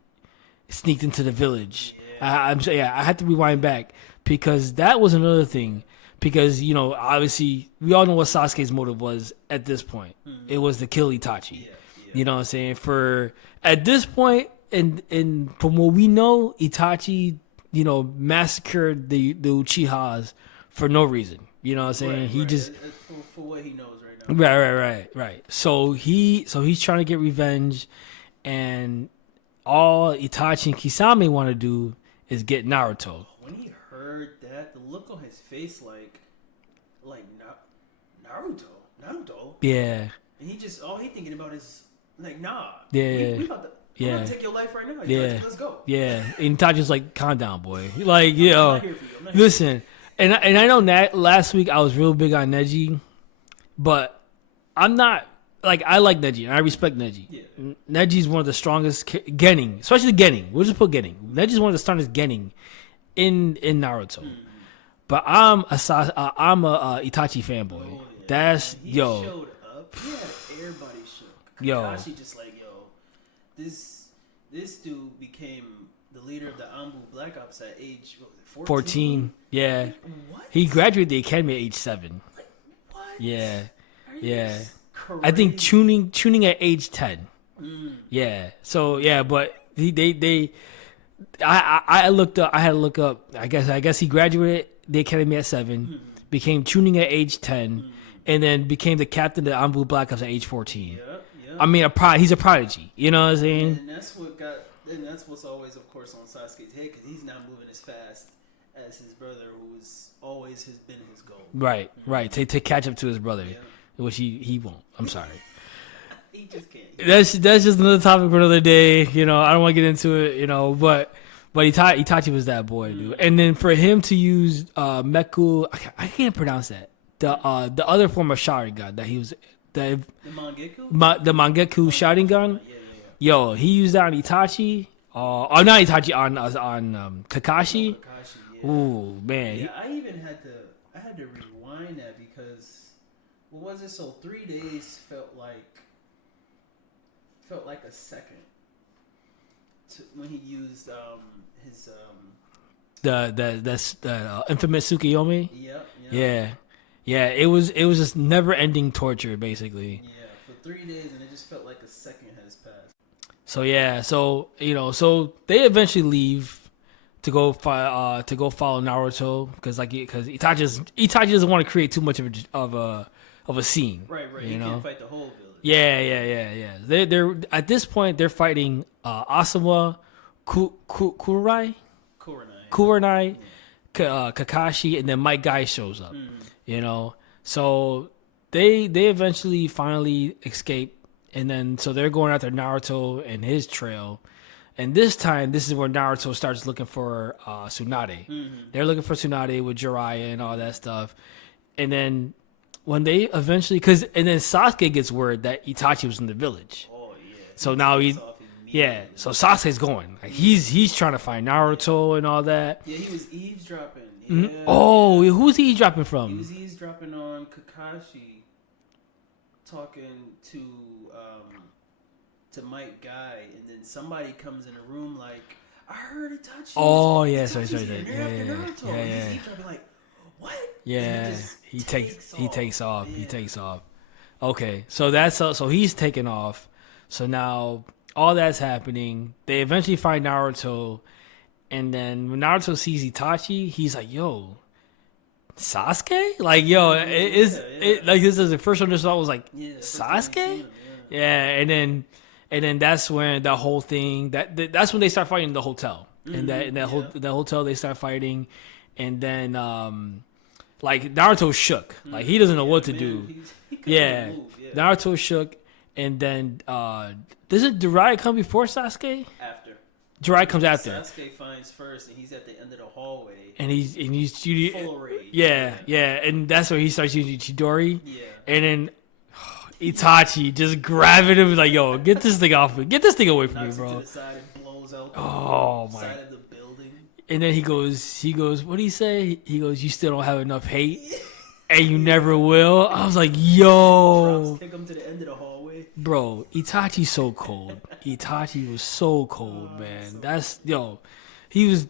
sneaked into the village. Yeah. I had to rewind back, because that was another thing. Because, obviously, we all know what Sasuke's motive was at this point. Mm-hmm. It was to kill Itachi. Yeah. You know what I'm saying? At this point, and from what we know, Itachi, massacred the Uchihas for no reason. You know what I'm saying? Right, he just for what he knows right now. Right. So he's trying to get revenge, and all Itachi and Kisame want to do is get Naruto. When he heard that, the look on his face, like Naruto. Yeah. And all he thinking about is like, nah. Yeah. We about to. I'm gonna take your life right now. Yeah. Let's go. Yeah. And Itachi's like, calm down, boy. Like, listen. And I know that last week I was real big on Neji, but I'm not, like, I like Neji and I respect Neji. Yeah. Neji's one of the strongest Genin, especially Genin. We'll just put Genin. Neji's one of the strongest Genin in Naruto. Mm-hmm. But I'm a Itachi fanboy. Oh, yeah. That's he showed up. Yeah, everybody shook. Kakashi just like, yo, this dude became the leader of the Anbu Black Ops at age 14. 14. Yeah. Like, what? He graduated the academy at age 7. Like, what? Yeah. Yeah. Crazy. I think tuning at age 10. Yeah. So yeah, but I looked up. I had to look up. I guess he graduated the academy at 7, became tuning at age 10, and then became the captain of the Anbu Black Ops at age 14. Yep. I mean, he's a prodigy. You know what I'm saying? And that's what's always, of course, on Sasuke's head, because he's not moving as fast as his brother, who's always been his goal. Right. To catch up to his brother, which he won't. I'm sorry. He just can't. That's just another topic for another day. You know, I don't want to get into it. You know, but Itachi was that boy, dude. And then for him to use Meku, I can't pronounce that. The other form of Sharingan that he was the Mangekyou? The Mangekyou Sharingan. Yeah. Yo, he used that on Itachi. Not Itachi, on Kakashi. Yeah. Ooh, man. Yeah, I had to rewind that because what was it? So 3 days felt like a second when he used his the infamous Tsukuyomi. Yep. Yeah. It was just never ending torture, basically. Yeah, for 3 days, and it just felt like a second has passed. So yeah, so they eventually leave to go follow Naruto because Itachi doesn't want to create too much of a scene. Right. You He know? can't fight the whole village. Yeah. They're at this point they're fighting Asuma, Kurenai, Kakashi, and then Mike Guy shows up. You know, so they eventually finally escape, and then so they're going after Naruto and his trail. And this time, this is where Naruto starts looking for Tsunade. They're looking for Tsunade with Jiraiya and all that stuff. And then when they eventually, and then Sasuke gets word that Itachi was in the village. Oh yeah. So now so Sasuke's going. Like he's trying to find Naruto and all that. Yeah, he was eavesdropping. Mm-hmm. Yeah. Oh, who's he eavesdropping He from? was eavesdropping on Kakashi, talking to Mike Guy, and then somebody comes in a room like, I heard Itachi. Oh yeah, sorry. Itachi's in there after Naruto. Yeah. And he's eavesdropping like, what? Yeah, he takes off. Yeah. He takes off. Okay, so he's taking off. So now all that's happening. They eventually find Naruto, and then when Naruto sees Itachi, he's like, "Yo, Sasuke!" Like, yo, like this is the first one I saw was like, Sasuke. Yeah, and then that's when the whole thing that's when they start fighting in the hotel. In that hotel they start fighting, and then like Naruto's shook. Like he doesn't know what to do. Naruto's shook, and then doesn't Jiraiya come before Sasuke? After. Jiraiya comes after. Sasuke finds first, and he's at the end of the hallway. And he's full of rage. Yeah, and that's where he starts using Chidori. Yeah. And then Itachi just grabbing him like, "Yo, get this thing off me! Get this thing away from Knocks me, it bro!" to the side and blows out the side of the building. And then he goes, what do he say? He goes, "You still don't have enough hate, and you never will." I was like, "Yo, take him to the end of the hallway, bro." Itachi's so cold. Itachi was so cold, man. He was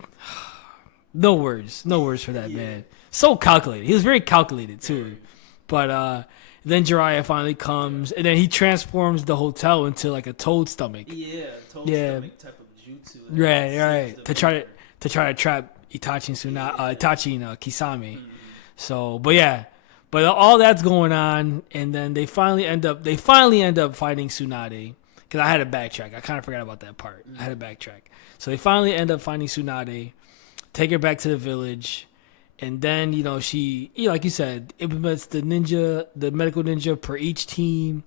no words for that man. So calculated. He was very calculated too, but then Jiraiya finally comes, and then he transforms the hotel into like a toad stomach. Yeah, stomach type of jutsu. Right. To try to trap Itachi and Kisame. So, but all that's going on, and then they finally end up fighting Tsunade. Because I had to backtrack. I kind of forgot about that part. I had to backtrack. So they finally end up finding Tsunade, take her back to the village. And then, she, like you said, implements the medical ninja per each team.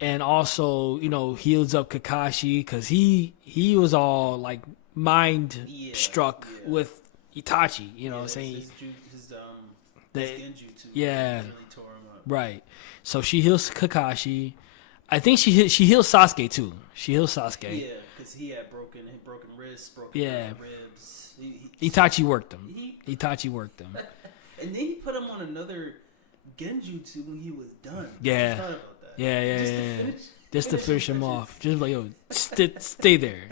And also, heals up Kakashi because he was all like mind struck with Itachi, saying his genjutsu really tore him up. Right. So she heals Kakashi. I think she heals Sasuke too. She heals Sasuke. Yeah, because he had broken wrists, broken ribs. Itachi worked him. And then he put him on another genjutsu when he was done. Yeah. I thought about that. Just to finish him off. Just like, yo, stay there.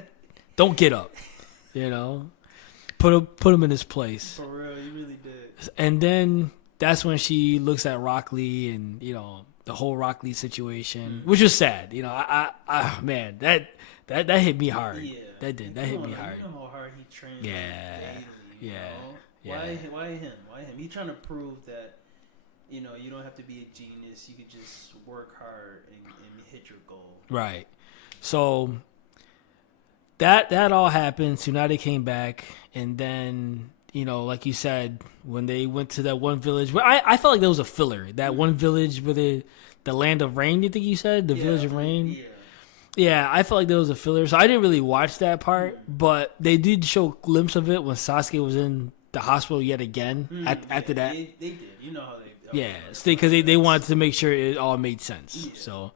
Don't get up. You know, put him in his place. For real, you really did. And then that's when she looks at Rock Lee and, you know, the whole Rock Lee situation, which was sad. You know, I man, that hit me hard. Yeah. That hit me hard. You know how hard he trained. Yeah. Daily, Yeah. know? Yeah. Why him? Why him? He trying to prove that, you know, you don't have to be a genius. You could just work hard and hit your goal. Right. So that all happened. Tsunade came back, and then, you know, like you said, when they went to that one village, where I felt like there was a filler. That one village where the land of rain. You think you said the village of rain? Yeah. Yeah, I felt like there was a filler, so I didn't really watch that part. But they did show a glimpse of it when Sasuke was in the hospital yet again. After that, they did. You know how they. yeah, because they wanted to make sure it all made sense. Yeah. So,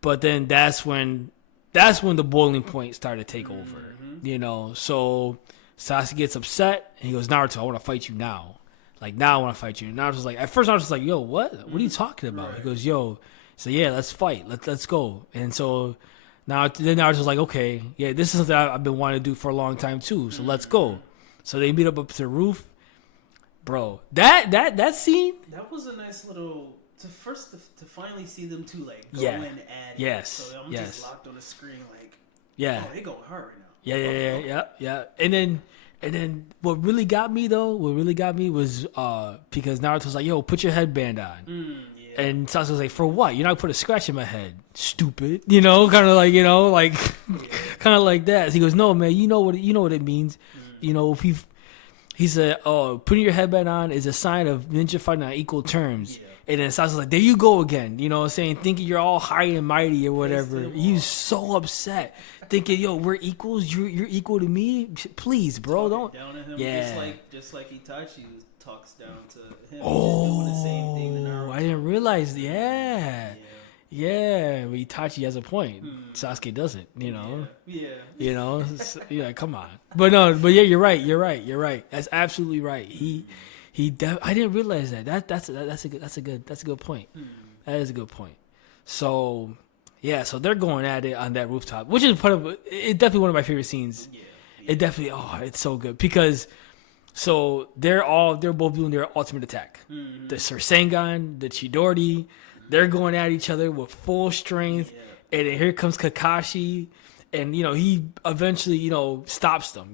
but then that's when the boiling point started to take over. You know, so Sasuke gets upset and he goes, Naruto, I want to fight you now. Like, now I want to fight you. And Naruto's like, at first Naruto's like, yo, what are you talking about? Right. He goes, yo, so yeah, let's fight. Let's go. And so then Naruto's like, okay, yeah, this is something I've been wanting to do for a long time too. So let's go. So they meet up to the roof. Bro, that scene. That was a nice little to finally see them two like go yeah. in at yes. it. So I'm just locked on the screen like, yeah, oh, they going hard right now. Yeah. And then what really got me was because Naruto's like, yo, put your headband on. Yeah. And Sasuke's like, for what? You're not put a scratch in my head, stupid. You know, kind of like, you know, like kind of like that. So he goes, no, man, you know what it means. You know, if he said, oh, putting your headband on is a sign of ninja fighting on equal terms. Yeah. And then Sasuke's like, there you go again. You know what I'm saying? Thinking you're all high and mighty or whatever. He's so upset. Thinking, yo, we're equals. You're equal to me. Please, bro, don't. Down on him, yeah. Just like Itachi talks down to him. Oh, doing the same thing to Naruto. I didn't realize. Yeah, but Itachi has a point. Sasuke doesn't. You know. Yeah. You know. Yeah, come on. But yeah, you're right. That's absolutely right. I didn't realize that. That's a good point. That is a good point. So. Yeah, so they're going at it on that rooftop, which is it's definitely one of my favorite scenes. Yeah. It definitely, it's so good because, so they're both doing their ultimate attack. Mm-hmm. The Rasengan, the Chidori, they're going at each other with full strength, and then here comes Kakashi, and you know he eventually stops them,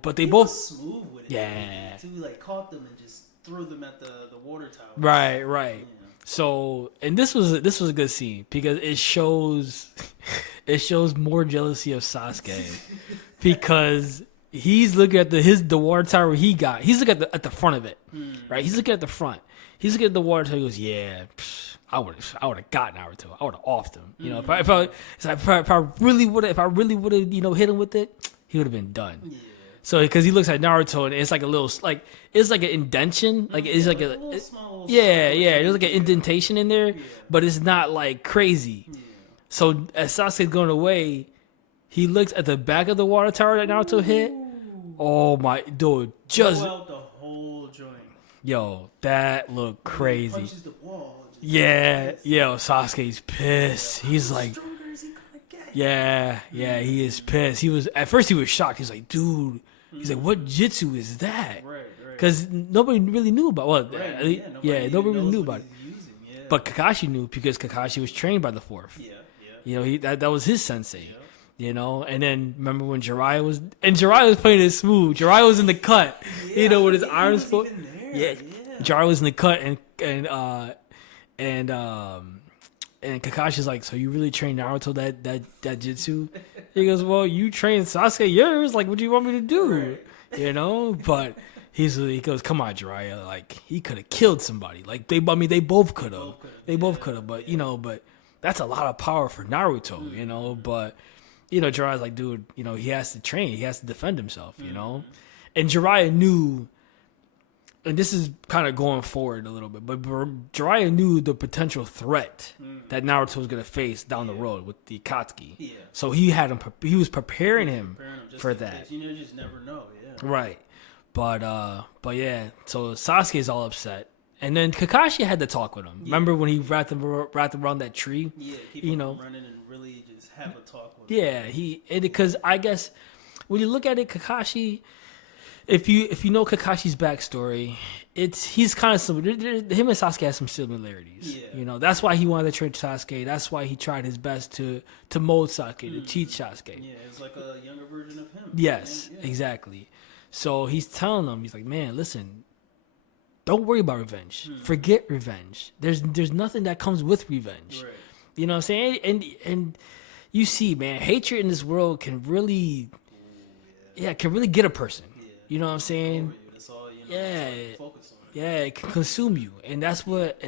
but they both was smooth with it. Yeah, he like caught them and just threw them at the water tower. Right. Yeah. So, and this was a good scene because it shows more jealousy of Sasuke because he's looking at the water tower he got. He's looking at the front of it, right? He's looking at the front. He's looking at the water tower. He goes, "Yeah, I would have got Naruto. I would have offed him. If I really would have hit him with it, he would have been done." Yeah. So, because he looks at Naruto and it's like a little, like, it's like an indentation. Like, it's like there's like an indentation in there, but it's not like crazy. Yeah. So, as Sasuke's going away, he looks at the back of the water tower that Naruto hit. Oh my, dude, just. Blow out the whole joint. Yo, that looked crazy. He punches the wall. Sasuke's pissed. He's like. Yeah, he is pissed. At first he was shocked. He's like, dude. He's like, what jutsu is that? Right. Because nobody really knew about. Well, nobody really knew about it. Yeah. But Kakashi knew because Kakashi was trained by the fourth. Yeah. That was his sensei. Yeah. And then remember when Jiraiya was playing it smooth. Jiraiya was in the cut. With his arms full. Yeah. Jiraiya was in the cut and Kakashi's like, so you really trained Naruto that jutsu? He goes, well, you trained Sasuke yours. Like, what do you want me to do? Right. But he goes, come on, Jiraiya. Like, he could have killed somebody. Like, they both could have. But that's a lot of power for Naruto, But, Jiraiya's like, dude, he has to train. He has to defend himself, And Jiraiya knew, and this is kind of going forward a little bit, but Jiraiya knew the potential threat that Naruto was going to face down the road with the Akatsuki. Yeah. So he was preparing him for that. You just never know. Yeah. Right. But yeah. So Sasuke's all upset, and then Kakashi had to talk with him. Yeah. Remember when he wrapped him around that tree? Yeah. Keep him running and really just have a talk with him. Yeah. Because I guess when you look at it, Kakashi, if you know Kakashi's backstory, he's kind of similar. Him and Sasuke have some similarities. Yeah. You know, that's why he wanted to train Sasuke. That's why he tried his best to mold Sasuke, to teach Sasuke. Yeah, it's like a younger version of him. Yes, Yeah. exactly. So he's telling them, he's like, man, listen, don't worry about revenge. Forget revenge. There's nothing that comes with revenge. Right. You know what I'm saying? And you see, man, hatred in this world can really, can really get a person. Yeah. You know what I'm saying? That's all, you know, Yeah. that's all you focus on. Yeah, it can consume you, and that's what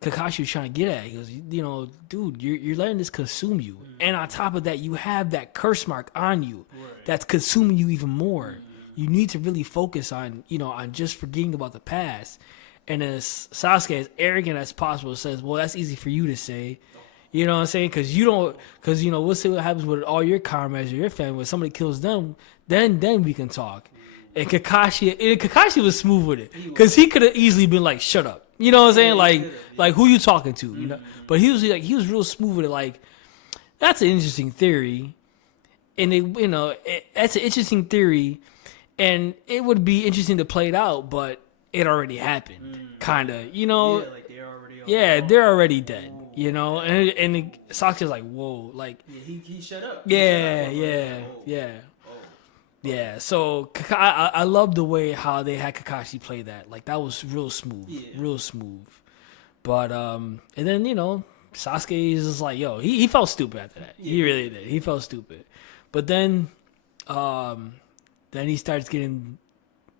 Kakashi was trying to get at. He goes, you know, dude, you're letting this consume you, and on top of that, you have that curse mark on you that's consuming you even more. You need to really focus on, you know, on just forgetting about the past. And as Sasuke, as arrogant as possible, says, well, that's easy for you to say. You know what I'm saying? Because you know, we'll see what happens with all your comrades or your family. When somebody kills them, then we can talk. And Kakashi was smooth with it, because he could have easily been like, "Shut up," you know what I'm saying? Like who you talking to, you know? But he was real smooth with it. Like, that's an interesting theory, and that's an interesting theory, and it would be interesting to play it out, but it already happened, kind of, you know? Yeah, like they're already. They're already dead, you know? And Sasuke's like, whoa, like, Yeah, he shut up. Yeah, so I love the way how they had Kakashi play that. Like, that was real smooth. But and then, you know, Sasuke is just like, yo, he felt stupid after that. He really did. He felt stupid. But then he starts getting.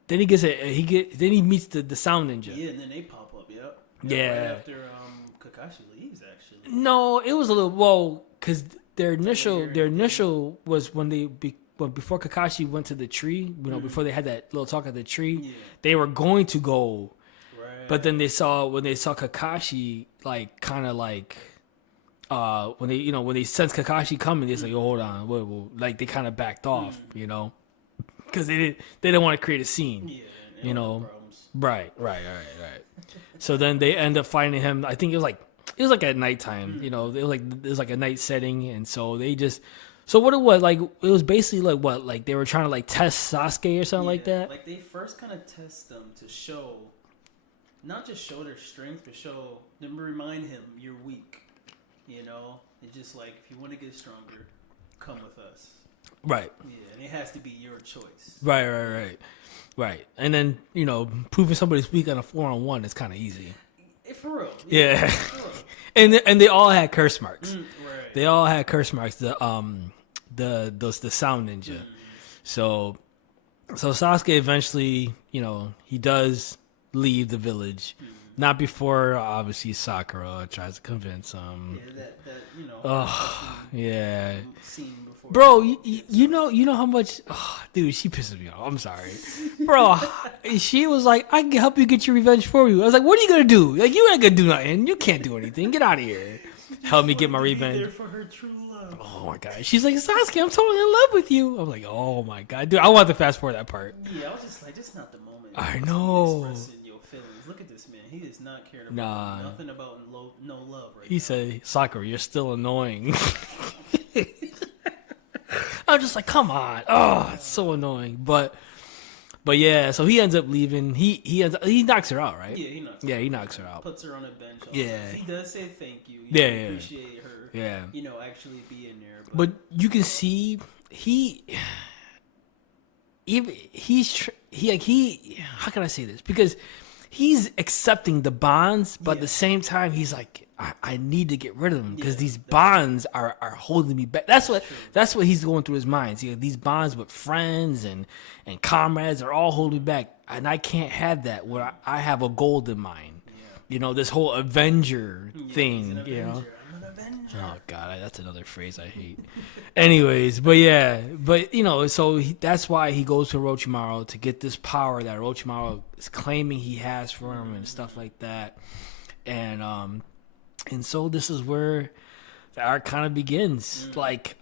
Then he meets the Sound Ninja. Yeah, and then they pop up. Yep. Yeah. Right after Kakashi leaves, actually. No, it was a little because their initial was when before Kakashi went to the tree, you know, before they had that little talk at the tree, they were going to go, but then when they saw Kakashi, like, kind of like, when they sensed Kakashi coming, they said, "Oh, hold on, whoa," like they kind of backed off, you know, because they didn't want to create a scene, you know, right. So then they end up finding him. I think it was like at nighttime, you know, it was like a night setting, and so they just. So what it was, like, it was basically like what, like they were trying to like test Sasuke or something like that. Like they first kind of test them to show, not just show their strength, but show them, remind him you're weak. You know, it's just like, if you want to get stronger, come with us. Right. Yeah, and it has to be your choice. Right. And then, you know, proving somebody's weak on a 4-on-1 is kind of easy. For real. Yeah. For real. and they all had curse marks. Right. They all had curse marks. The Sound Ninja. So Sasuke eventually, you know, he does leave the village. Not before, obviously, Sakura tries to convince him. Yeah, that you know. Scene before. Bro, you know how much, dude, she pisses me off. I'm sorry, bro. She was like, "I can help you get your revenge for you." I was like, "What are you gonna do? Like, you ain't gonna do nothing. You can't do anything. Get out of here. Help me get my revenge." There for her true love. Oh my god, she's like, "Sasuke, I'm totally in love with you." I'm like, "Oh my god, dude, I want to fast forward that part." Yeah, I was just like, "This is not the moment." I know. Expressing your feelings. Look at this man. He is not caring about nothing about no love right He said, "Sakura, you're still annoying." I'm just like, come on. Oh, it's so annoying. But yeah, so he ends up leaving. He knocks her out, right? Yeah, he knocks her out. Puts her on a bench. Yeah. He does say thank you. Yeah. Appreciate her. Yeah. You know, actually being there. But you can see how can I say this? Because he's accepting the bonds, but at the same time, he's like, I need to get rid of them because these bonds are holding me back. That's what he's going through his mind. See, these bonds with friends and comrades are all holding me back, and I can't have that where I have a goal in mind. Yeah. You know, this whole Avenger thing. You know. I'm an Avenger. Oh God, that's another phrase I hate. Anyways, but you know, so that's why he goes to Orochimaru to get this power that Orochimaru is claiming he has for him and stuff like that, and so this is where the arc kind of begins. Like,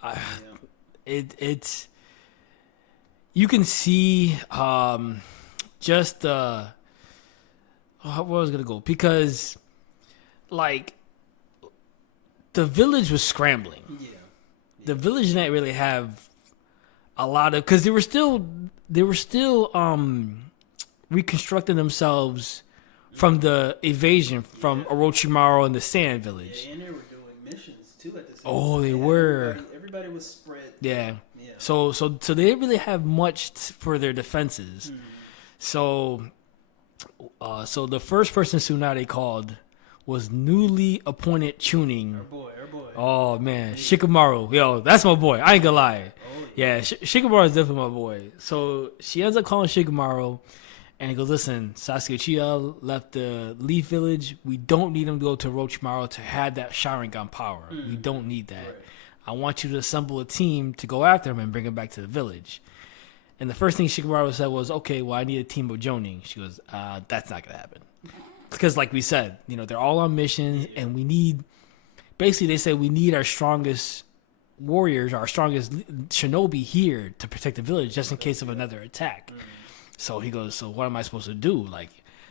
it's you can see just where I was gonna go, because like the village was scrambling. the village didn't really have a lot of, because they were still reconstructing themselves from the invasion from Orochimaru and the Sand Village. Yeah, and they were doing missions too at the same time. Oh, they were. Everybody was spread. Yeah. Yeah. So they didn't really have much for their defenses. So the first person Tsunade called was newly appointed Chunin. Our boy. Oh man, Shikamaru. Yo, that's my boy. I ain't gonna lie. Yeah, Shikamaru is definitely my boy. So she ends up calling Shikamaru and he goes, listen, Sasuke Uchiha left the Leaf Village. We don't need him to go to Orochimaru to have that Sharingan power. We don't need that. Right. I want you to assemble a team to go after him and bring him back to the village. And the first thing Shikamaru said was, okay, well, I need a team of Jonin. She goes, that's not going to happen. Because like we said, they're all on missions and we need, basically they said we need our strongest warriors, our strongest shinobi here to protect the village just in case of another attack. So he goes, so what am I supposed to do? Like,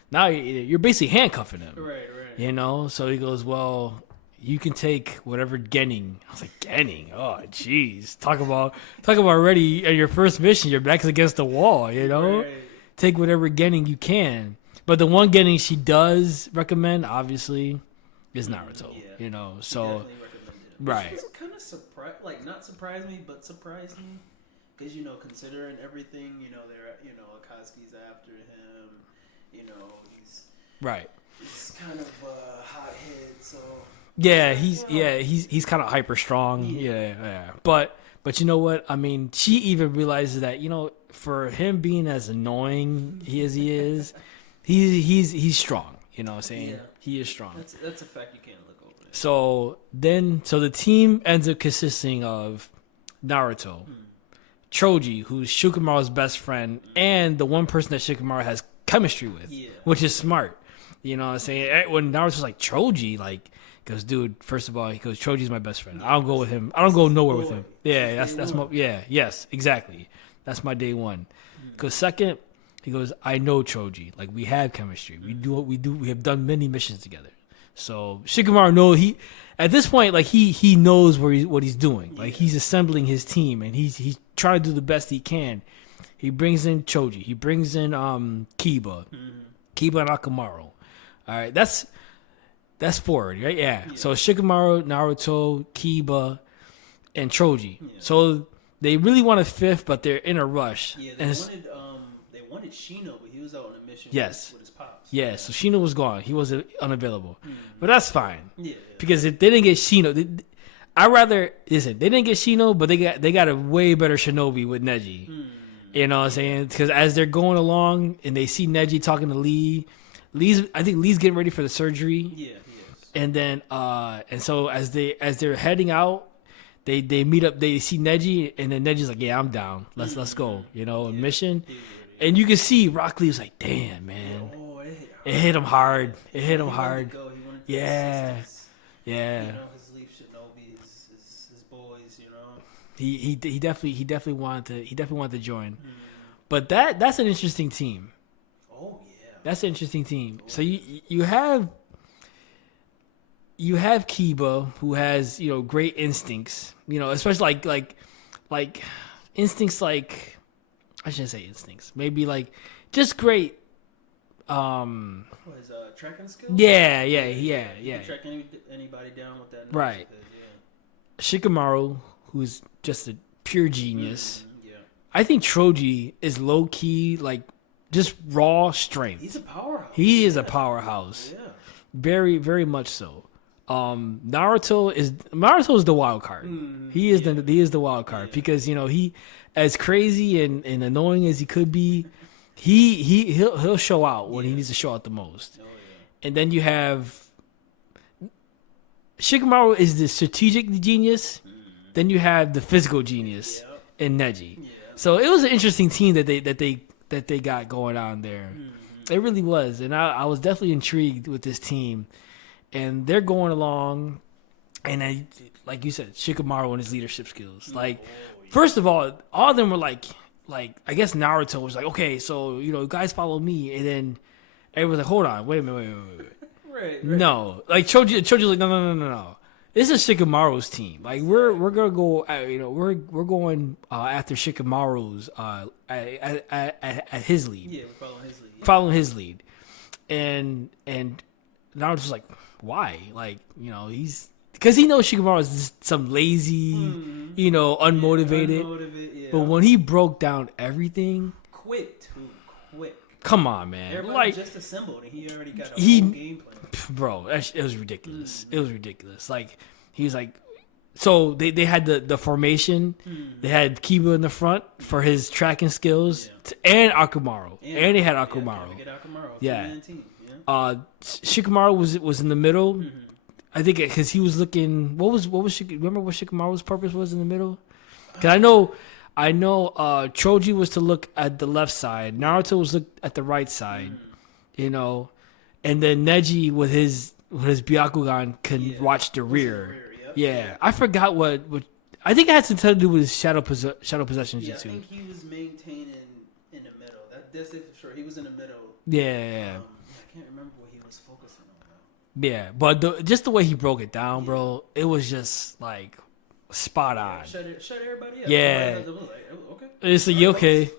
now you're basically handcuffing him. Right. So he goes, well, you can take whatever Genin. I was like, Genin? Oh, jeez. Talk about already at your first mission, your back's against the wall, Right. Take whatever Genin you can. But the one Genin she does recommend, obviously, is Naruto. So, right. Which was kind of not surprised me, but surprised me. Because, considering everything, they're, Akatsuki's after him, he's right. He's kind of a hothead, so. Yeah, he's kind of hyper strong. Yeah. But you know what? I mean, she even realizes that, for him being as annoying as he is, he's strong. You know what I'm saying? Yeah. He is strong. That's a fact you can't look over. So the team ends up consisting of Naruto, Choji, who's Shikamaru's best friend, and the one person that Shikamaru has chemistry with, which is smart. You know what I'm saying? When Naruto's like, Choji, like, goes, dude, first of all, he goes, Choji's my best friend. I don't go with him. I don't go nowhere with him. Yeah, that's my, yes, exactly. That's my day one. Because second, he goes, I know Choji. Like, we have chemistry. We do what we do. We have done many missions together. So Shikamaru knows at this point, like, he knows what he's doing. Like, he's assembling his team and he's trying to do the best he can. He brings in Choji. He brings in Kiba and Akamaru. All right, that's forward, right? Yeah. So Shikamaru, Naruto, Kiba, and Choji. Yeah. So they really want a fifth, but they're in a rush. Yeah, they wanted Shino, but he was out on a mission with his pops. Yeah, so Shino was gone. He was unavailable. But that's fine. Yeah. Because if they didn't get Shino, they didn't get Shino, but they got a way better shinobi with Neji. You know what I'm saying? Because as they're going along and they see Neji talking to I think Lee's getting ready for the surgery. Yeah, he is. And then and so as they're heading out, they meet up, they see Neji, and then Neji's like, yeah, I'm down. Let's go. Mission. And you can see Rock Lee was like, damn, man. It hit him hard. He wanted to yeah. His Leaf Shinobi, his boys, He definitely wanted to join. But that's an interesting team. Oh yeah. That's an interesting team. So you have Kiba, who has great instincts. Especially like instincts, like, I shouldn't say instincts. Maybe like just great. His tracking skills. Yeah. He can track anybody down with that. Right. Shikamaru, who's just a pure genius. Yeah. I think Choji is low key, like, just raw strength. He's a powerhouse. He is a powerhouse. Yeah. Very, very much so. Naruto is the wild card. He is the wild card because he, as crazy and annoying as he could be, he'll show out when he needs to show out the most. Oh, yeah. And then you have Shikamaru is the strategic genius. Then you have the physical genius in Neji. Yeah. So it was an interesting team that they got going on there. It really was, and I was definitely intrigued with this team. And they're going along, and like you said, Shikamaru and his leadership skills. Like, first of all of them were like I guess Naruto was like, okay, so guys follow me, and then everyone's like, hold on, wait a minute. Right. No, like Choji's like, no. this is Shikamaru's team. Like we're gonna go. We're going after Shikamaru's at his lead. Yeah, we're following his lead. Yeah. Following his lead, and Naruto's like, why? Like he's because he knows Shikamaru is just some lazy, unmotivated. Yeah. But when he broke down everything, quick. Come on, man! Everybody just assembled, and he already got a whole game plan. Bro, it was ridiculous. It was ridiculous. Like he was like, so they had the formation. They had Kiba in the front for his tracking skills, and Akamaru, and they had Akamaru. Yeah. Shikamaru was in the middle. I think because he was looking. Remember what Shikamaru's purpose was in the middle? Because I know Choji was to look at the left side. Naruto was look at the right side. And then Neji with his Byakugan can watch the rear. Yeah, I forgot what. I think it had something to do with his shadow possession jutsu. I think he was maintaining in the middle. That's it for sure. He was in the middle. Yeah. I can't remember what he was focusing on. Though. Yeah, but just the way he broke it down, bro, it was just like spot on. Shut everybody up. Yeah. Okay. It's like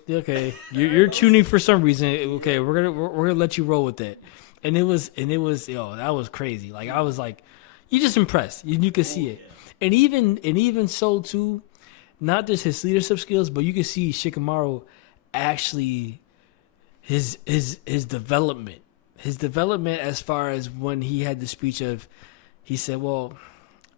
okay. You're tuning for some reason. Okay, we're gonna let you roll with it. And it was that was crazy. Like I was like, you just impressed. You could see it. And even so too, not just his leadership skills, but you can see Shikamaru actually his development. His development as far as when he had the speech of, he said, well,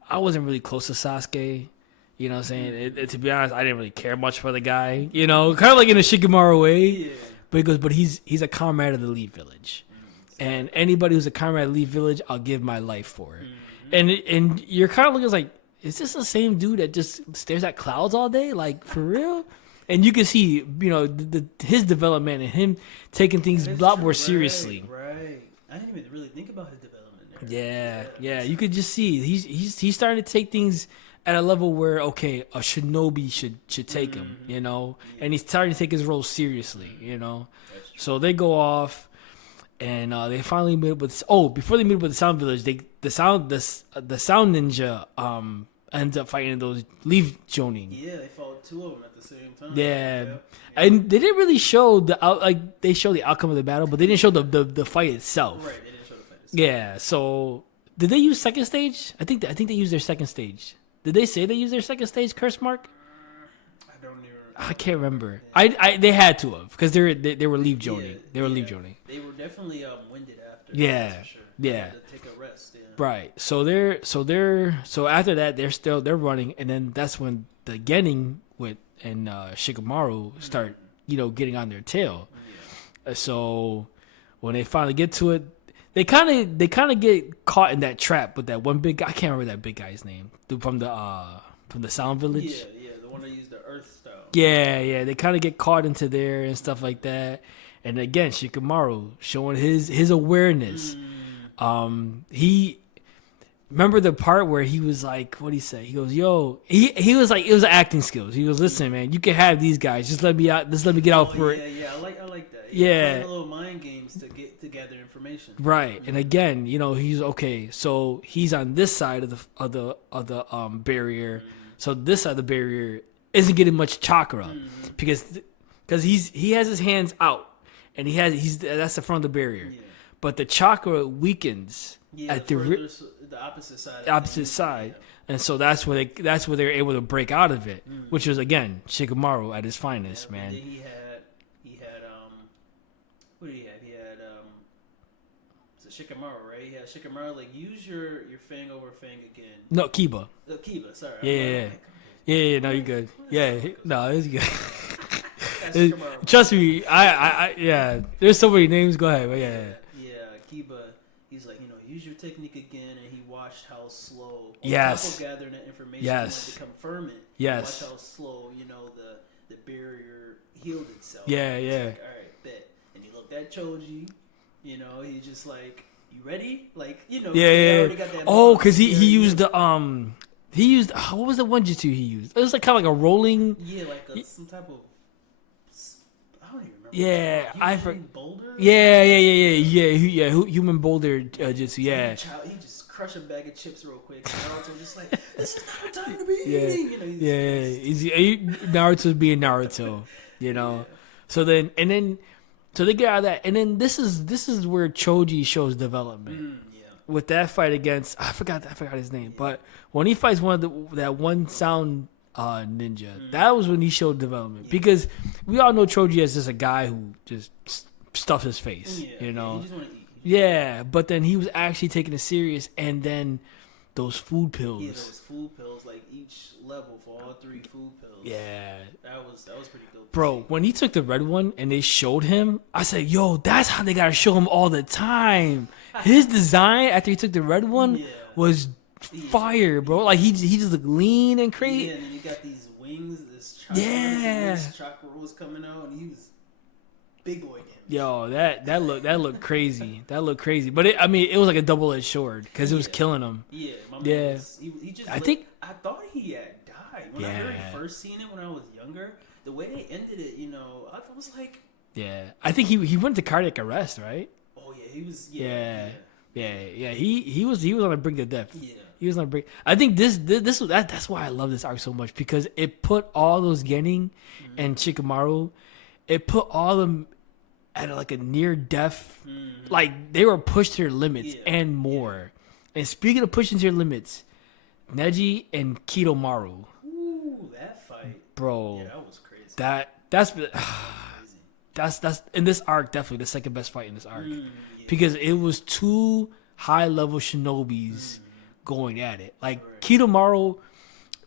I wasn't really close to Sasuke. You know what I'm saying? To be honest, I didn't really care much for the guy. Kind of like in a Shikamaru way. Yeah. But he goes, but he's a comrade of the Elite Village. And anybody who's a comrade of the Elite Village, I'll give my life for it. And you're kind of looking like, is this the same dude that just stares at clouds all day? Like, for real? And you can see, his development and him taking things a lot more seriously. Right. I didn't even really think about his development there. Yeah. You could just see he's starting to take things at a level where a shinobi should take him, and he's starting to take his role seriously, So they go off, and they finally meet up with. Oh, before they meet up with the Sound Village, the Sound Ninja ends up fighting those Leaf Jonin. Yeah, they fought two of them at the same time. Yeah. And they didn't really show they showed the outcome of the battle, but they didn't show the fight itself. Right, they didn't show the fight itself. Yeah. So did they use second stage? I think they used their second stage. Did they say they used their second stage curse mark? I don't even. I can't remember. They had to have because they were Leaf Joning. They were Leaf Joning. They were definitely winded after. Yeah. That's for sure. Yeah. They had to take a rest. Yeah. Right. So after that they're running, and then that's when the Genin and Shikamaru start getting on their tail. Yeah. So when they finally get to it, they kind of get caught in that trap with that one big guy. I can't remember that big guy's name from the Sound Village. Yeah, the one that used the Earth style. Yeah, they kind of get caught into there and stuff like that. And again, Shikamaru showing his awareness. He remember the part where he was like, what did he say? He goes, "Yo," he was like, it was acting skills. He goes, "Listen, man, you can have these guys. Just let me out. Just let me get out for it." Yeah, I like that. Yeah, playing little mind games to gather information. Right, and again, he's okay. So he's on this side of the barrier. So this side of the barrier isn't getting much chakra because he has his hands out and that's the front of the barrier. Yeah. But the chakra weakens at the opposite side. The opposite side, and so that's where they're able to break out of it, which was again Shikamaru at his finest, man. He had what did he have? He had it's a Shikamaru, right? He had Shikamaru like use your fang over fang again. No, Kiba. Kiba, sorry. Yeah. No, you're good. Yeah, no, it's good. Trust me, I there's so many names. Go ahead, but yeah, Kiba. He's like, use your technique again, and he watched how slow. Yes. On top of gathering that information, yes. He wanted to confirm it. Yes. Watch how slow, the barrier healed itself. Yeah. He's like, all right, bet. And he looked at Choji. He just like, you ready? Like, Yeah. Already got that because he used the He used what was the one jutsu he used? It was like kind of like a rolling. Yeah, like some type of. I don't even remember. Yeah, I forgot. Boulder. Yeah. Human boulder jutsu. Yeah. He just crush a bag of chips real quick. And Naruto just like, this is not the time to be eating. You know, Naruto's being Naruto, you know. Yeah. So they get out of that, and then this is where Choji shows development with that fight against I forgot his name, but when he fights that one sound ninja, that was when he showed development because we all know Choji as just a guy who just stuffs his face, you know. He just wanna eat. Yeah, but then he was actually taking it serious, and then those food pills. Yeah, those food pills, like each level for all 3 food pills. Yeah, that was pretty dope. Bro, when he took the red one and they showed him, I said, "Yo, that's how they gotta show him all the time." His design after he took the red one was fire, bro. Like he just looked lean and crazy. Yeah, and then he got these wings, this chakra was coming out, and he was big boy again. Yo, that looked crazy. That looked crazy. But it was like a double-edged sword because it was killing him. Yeah, my man he just. I thought he had died when I heard first seen it when I was younger. The way they ended it, you know, I was like. Yeah, I think he went to cardiac arrest, right? Oh yeah, he was. Yeah. He was on the brink of death. Yeah. He was on the brink. I think that's why I love this arc so much because it put all those Genin and Shikamaru, it put all of them at like a near death, like they were pushed to their limits and more. And speaking of pushing to their limits, Neji and Kidomaru. Ooh, that fight, bro. Yeah, that was crazy. That's in this arc definitely the second best fight in this arc because it was 2 high level shinobis going at it. Like Kidomaru,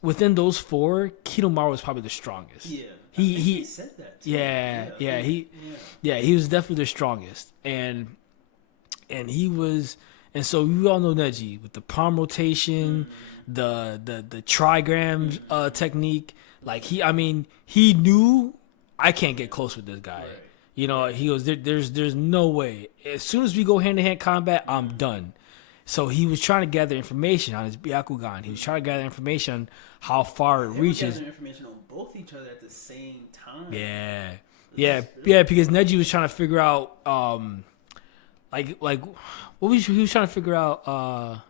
within those 4, Kidomaru was probably the strongest. Yeah. He said that too. He was definitely the strongest, and he was, and so we all know Neji with the palm rotation, the trigram technique. Like he knew I can't get close with this guy. Right. You know, he goes there's no way. As soon as we go hand to hand combat, I'm done. So he was trying to gather information on his Byakugan. He was trying to gather information on how far it reaches. Gathering information on both each other at the same time. Yeah. Because Neji was trying to figure out, like what was he was trying to figure out,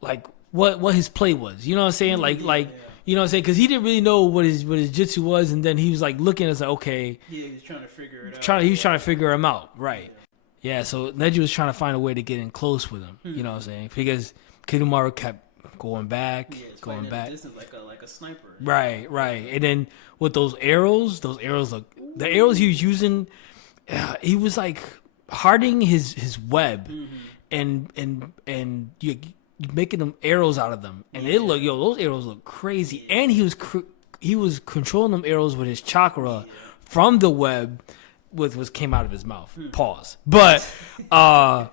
like what his play was. You know what I'm saying? Like you know what I'm saying? Because he didn't really know what his jutsu was, and then he was like looking at us like, okay. Yeah, he was trying to figure it out. He was trying to figure him out, right? Yeah, so Neji was trying to find a way to get in close with him. You know what I'm saying? Because Kidomaru kept going back. Distance like a sniper. Right. And then with those arrows look. The arrows he was using, he was like hardening his web, and you making them arrows out of them, and those arrows look crazy. And he was controlling them arrows with his chakra from the web. With what came out of his mouth. Pause. But so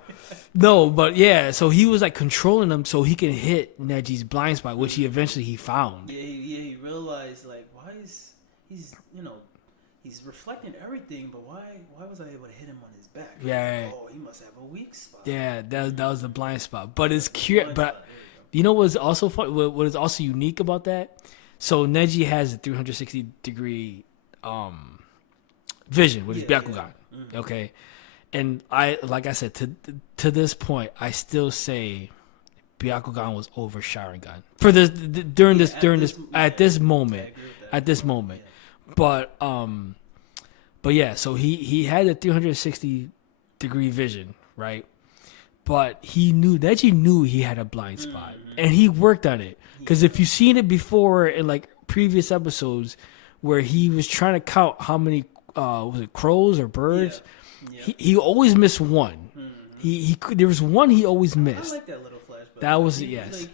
he was like controlling them so he can hit Neji's blind spot, which he found. Yeah, he realized like why is he's reflecting everything, but why was I able to hit him on his back? Yeah. Oh, he must have a weak spot. Yeah, that was the blind spot. But it's curious. But you know what's also fun? What is also unique about that? So Neji has a 360 degree vision with his Byakugan. Okay, and like I said, to this point, I still say Byakugan was over Sharingan for at this moment. But yeah, so he had a 360 degree vision, right? But Neji knew he had a blind spot, and he worked on it. Because if you've seen it before in like previous episodes, where he was trying to count how many was it crows or birds? Yeah. He always missed one. He there was one he always missed. I like that little flashback. That was yes. Like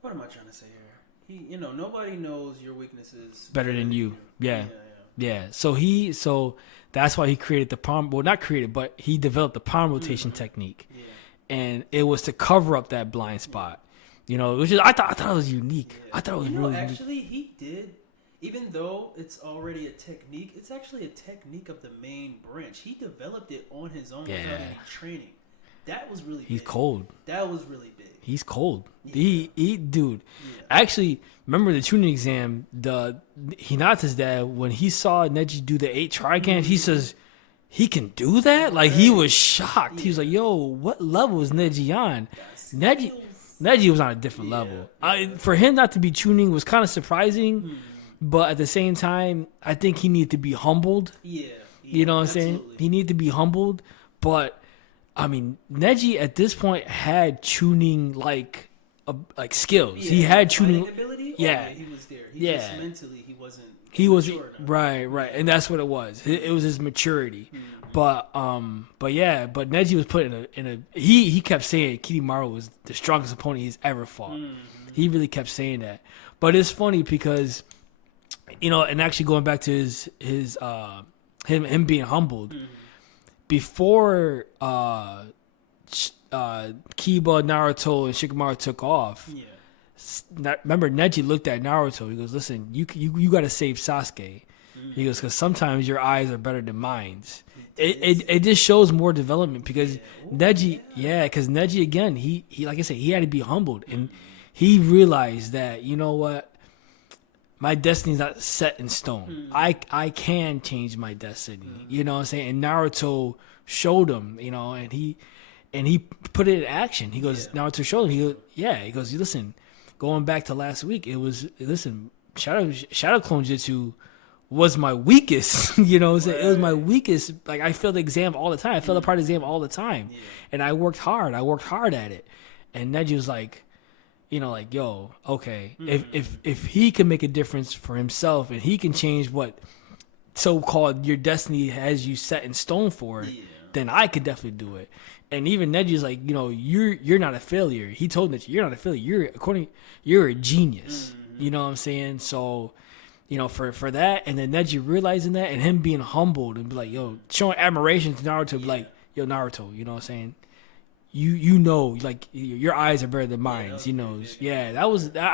what am I trying to say here? Nobody knows your weaknesses better than you. Yeah. So that's why he created the palm. Well, not created, but he developed the palm rotation technique, and it was to cover up that blind spot. Which is I thought it was unique. I thought it was really unique. Actually, he did. Even though it's already a technique, it's actually a technique of the main branch. He developed it on his own without any training. That was really He's big. cold. That was really big. He's cold. Yeah. Dude. Yeah. Actually, remember the tuning exam, Hinata's dad, when he saw Neji do the 8 Trigan, he he can do that? Like, he was shocked. He was like, yo, what level is Neji on? Neji was on a different level. For him not to be tuning was kind of surprising, but at the same time, I think he needed to be humbled. Yeah. You know what I'm absolutely. saying? He needed to be humbled, but I mean, Neji at this point had tuning like skills. Yeah, He had tuning. ability? Yeah. He was there. Yeah. Just mentally, he wasn't. He was mature enough. right, and that's what it was. It was his maturity. But Neji was put in a. He kept saying Kidimaru was the strongest opponent he's ever fought. He really kept saying that. But it's funny because, and actually going back to his him being humbled before Kiba, Naruto, and Shikamaru took off. Yeah. Remember, Neji looked at Naruto. He goes, "Listen, you got to save Sasuke." He goes, "Because sometimes your eyes are better than mine's." It just shows more development because Neji, because Neji again, he like I said, he had to be humbled and he realized that what, my destiny's not set in stone. I can change my destiny. You know what I'm saying? And Naruto showed him, and he put it in action. He goes, Naruto showed him. He goes, listen. Going back to last week, it was Shadow Clone Jutsu was my weakest. You know what I'm saying? It was my weakest. Like, I failed the exam all the time. I failed a part of the exam all the time, and I worked hard. I worked hard at it. And Neji was like, yo, okay, if he can make a difference for himself and he can change what so-called your destiny has you set in stone for, then I could definitely do it. And even Neji's like, you're not a failure. He told Neji, you're not a failure. You're a genius. You know what I'm saying? So, for that, and then Neji realizing that, and him being humbled and be like, yo, showing admiration to Naruto, be like, yo, Naruto, you know what I'm saying? Like, your eyes are better than mine. I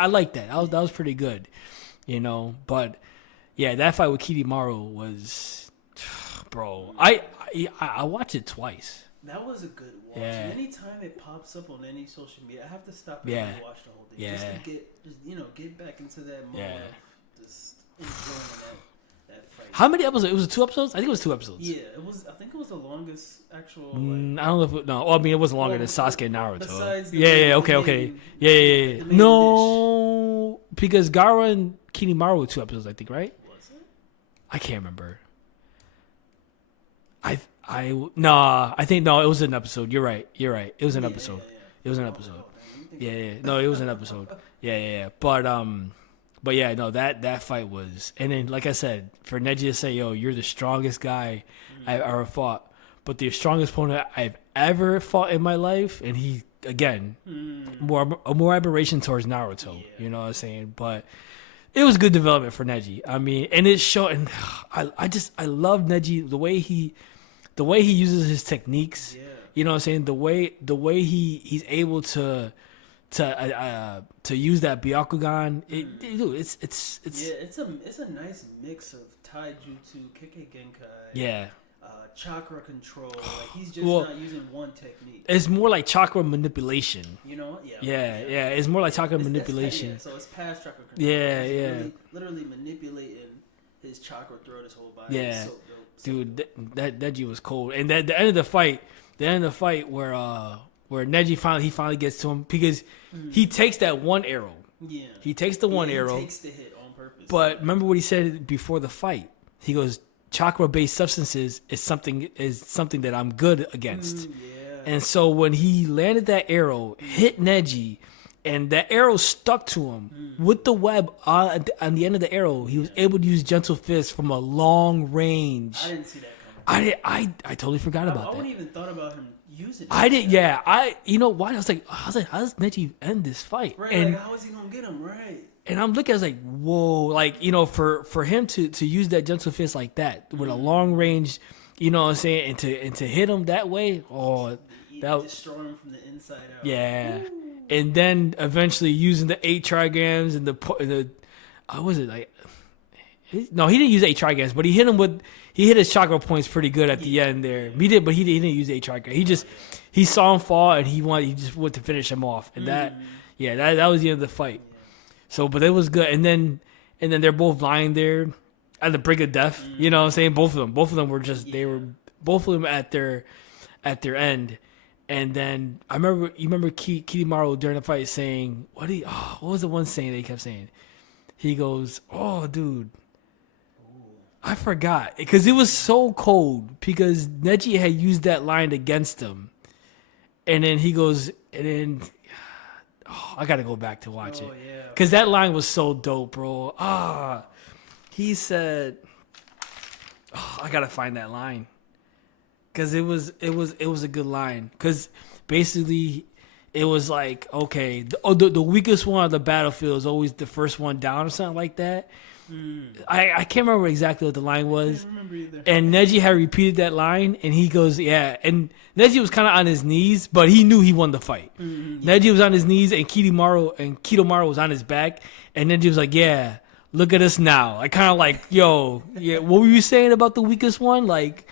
like that. That was pretty good, But that fight with Kidimaru was, bro. I watched it twice. That was a good watch. Yeah. And anytime it pops up on any social media, I have to stop and watch the whole thing just to get back into that mode of just enjoying that fight. How many episodes? It was 2 episodes. I think it was 2 episodes. Yeah, it was. I think it was the longest actual. I don't know if it wasn't longer than Sasuke and Naruto. Besides the Okay. the main No, because Gaara and Kidimaru were 2 episodes, I think, right? Was it? I can't remember. I think it was an episode. You're right. It was an episode. It was an episode. No, it was an episode. But that fight was, and then like I said, for Neji to say, yo, you're the strongest guy I've ever fought, but the strongest opponent I've ever fought in my life, and he again more admiration towards Naruto. You know what I'm saying? But it was good development for Neji. I mean, and it showed, and I love Neji the way he uses his techniques. You know what I'm saying? The way he's able to use that Byakugan. It's a nice mix of Taijutsu, Kekkei Genkai. Yeah. Chakra control. Like, he's just not using one technique. It's more like chakra manipulation. You know what? Yeah. It's more like chakra manipulation. So it's past chakra control. He's literally manipulating his chakra throughout his whole body. Yeah. So dope. Dude, that Neji was cold. And the end of the fight where Neji finally gets to him, because he takes that one arrow. Yeah. He takes the one arrow. He takes the hit on purpose. But remember what he said before the fight. He goes, chakra-based substances is something that I'm good against. And so when he landed that arrow, hit Neji, and that arrow stuck to him with the web on the end of the arrow, he was able to use Gentle Fist from a long range. I didn't see that coming. I totally forgot about that. I wouldn't even thought about him using it. I did, yeah. You know why? I was like, how does Neji end this fight? Right, and how is he gonna get him? Right. And I'm looking, I was like, whoa, like, for him to use that Gentle Fist like that with a long range, you know what I'm saying, and to hit him that way, that destroy him from the inside out. Yeah. Ooh. And then eventually using the 8 trigrams and the how was it like? No, he didn't use 8 trigrams, but he hit his chakra points pretty good at the end there. He didn't use 8 trigrams. He saw him fall and he just wanted to finish him off, and that was the end of the fight. So, but it was good, and then they're both lying there at the brink of death. You know what I'm saying? Both of them were just they were both of them at their end. And then you remember Kidimaru during the fight saying, what was the one saying that he kept saying? He goes, "Oh, dude, I forgot," because it was so cold because Neji had used that line against him, and then he goes, and then I gotta go back to watch it because that line was so dope, bro. He said, I gotta find that line. Because it was a good line. Because basically, it was like, okay, the weakest one on the battlefield is always the first one down or something like that. I can't remember exactly what the line was. I don't remember either. And Neji had repeated that line, and he goes, yeah. And Neji was kind of on his knees, but he knew he won the fight. Neji was on his knees, and Kidomaru was on his back, and Neji was like, yeah, look at us now. I kind of like, yo, yeah, what were you saying about the weakest one? Like,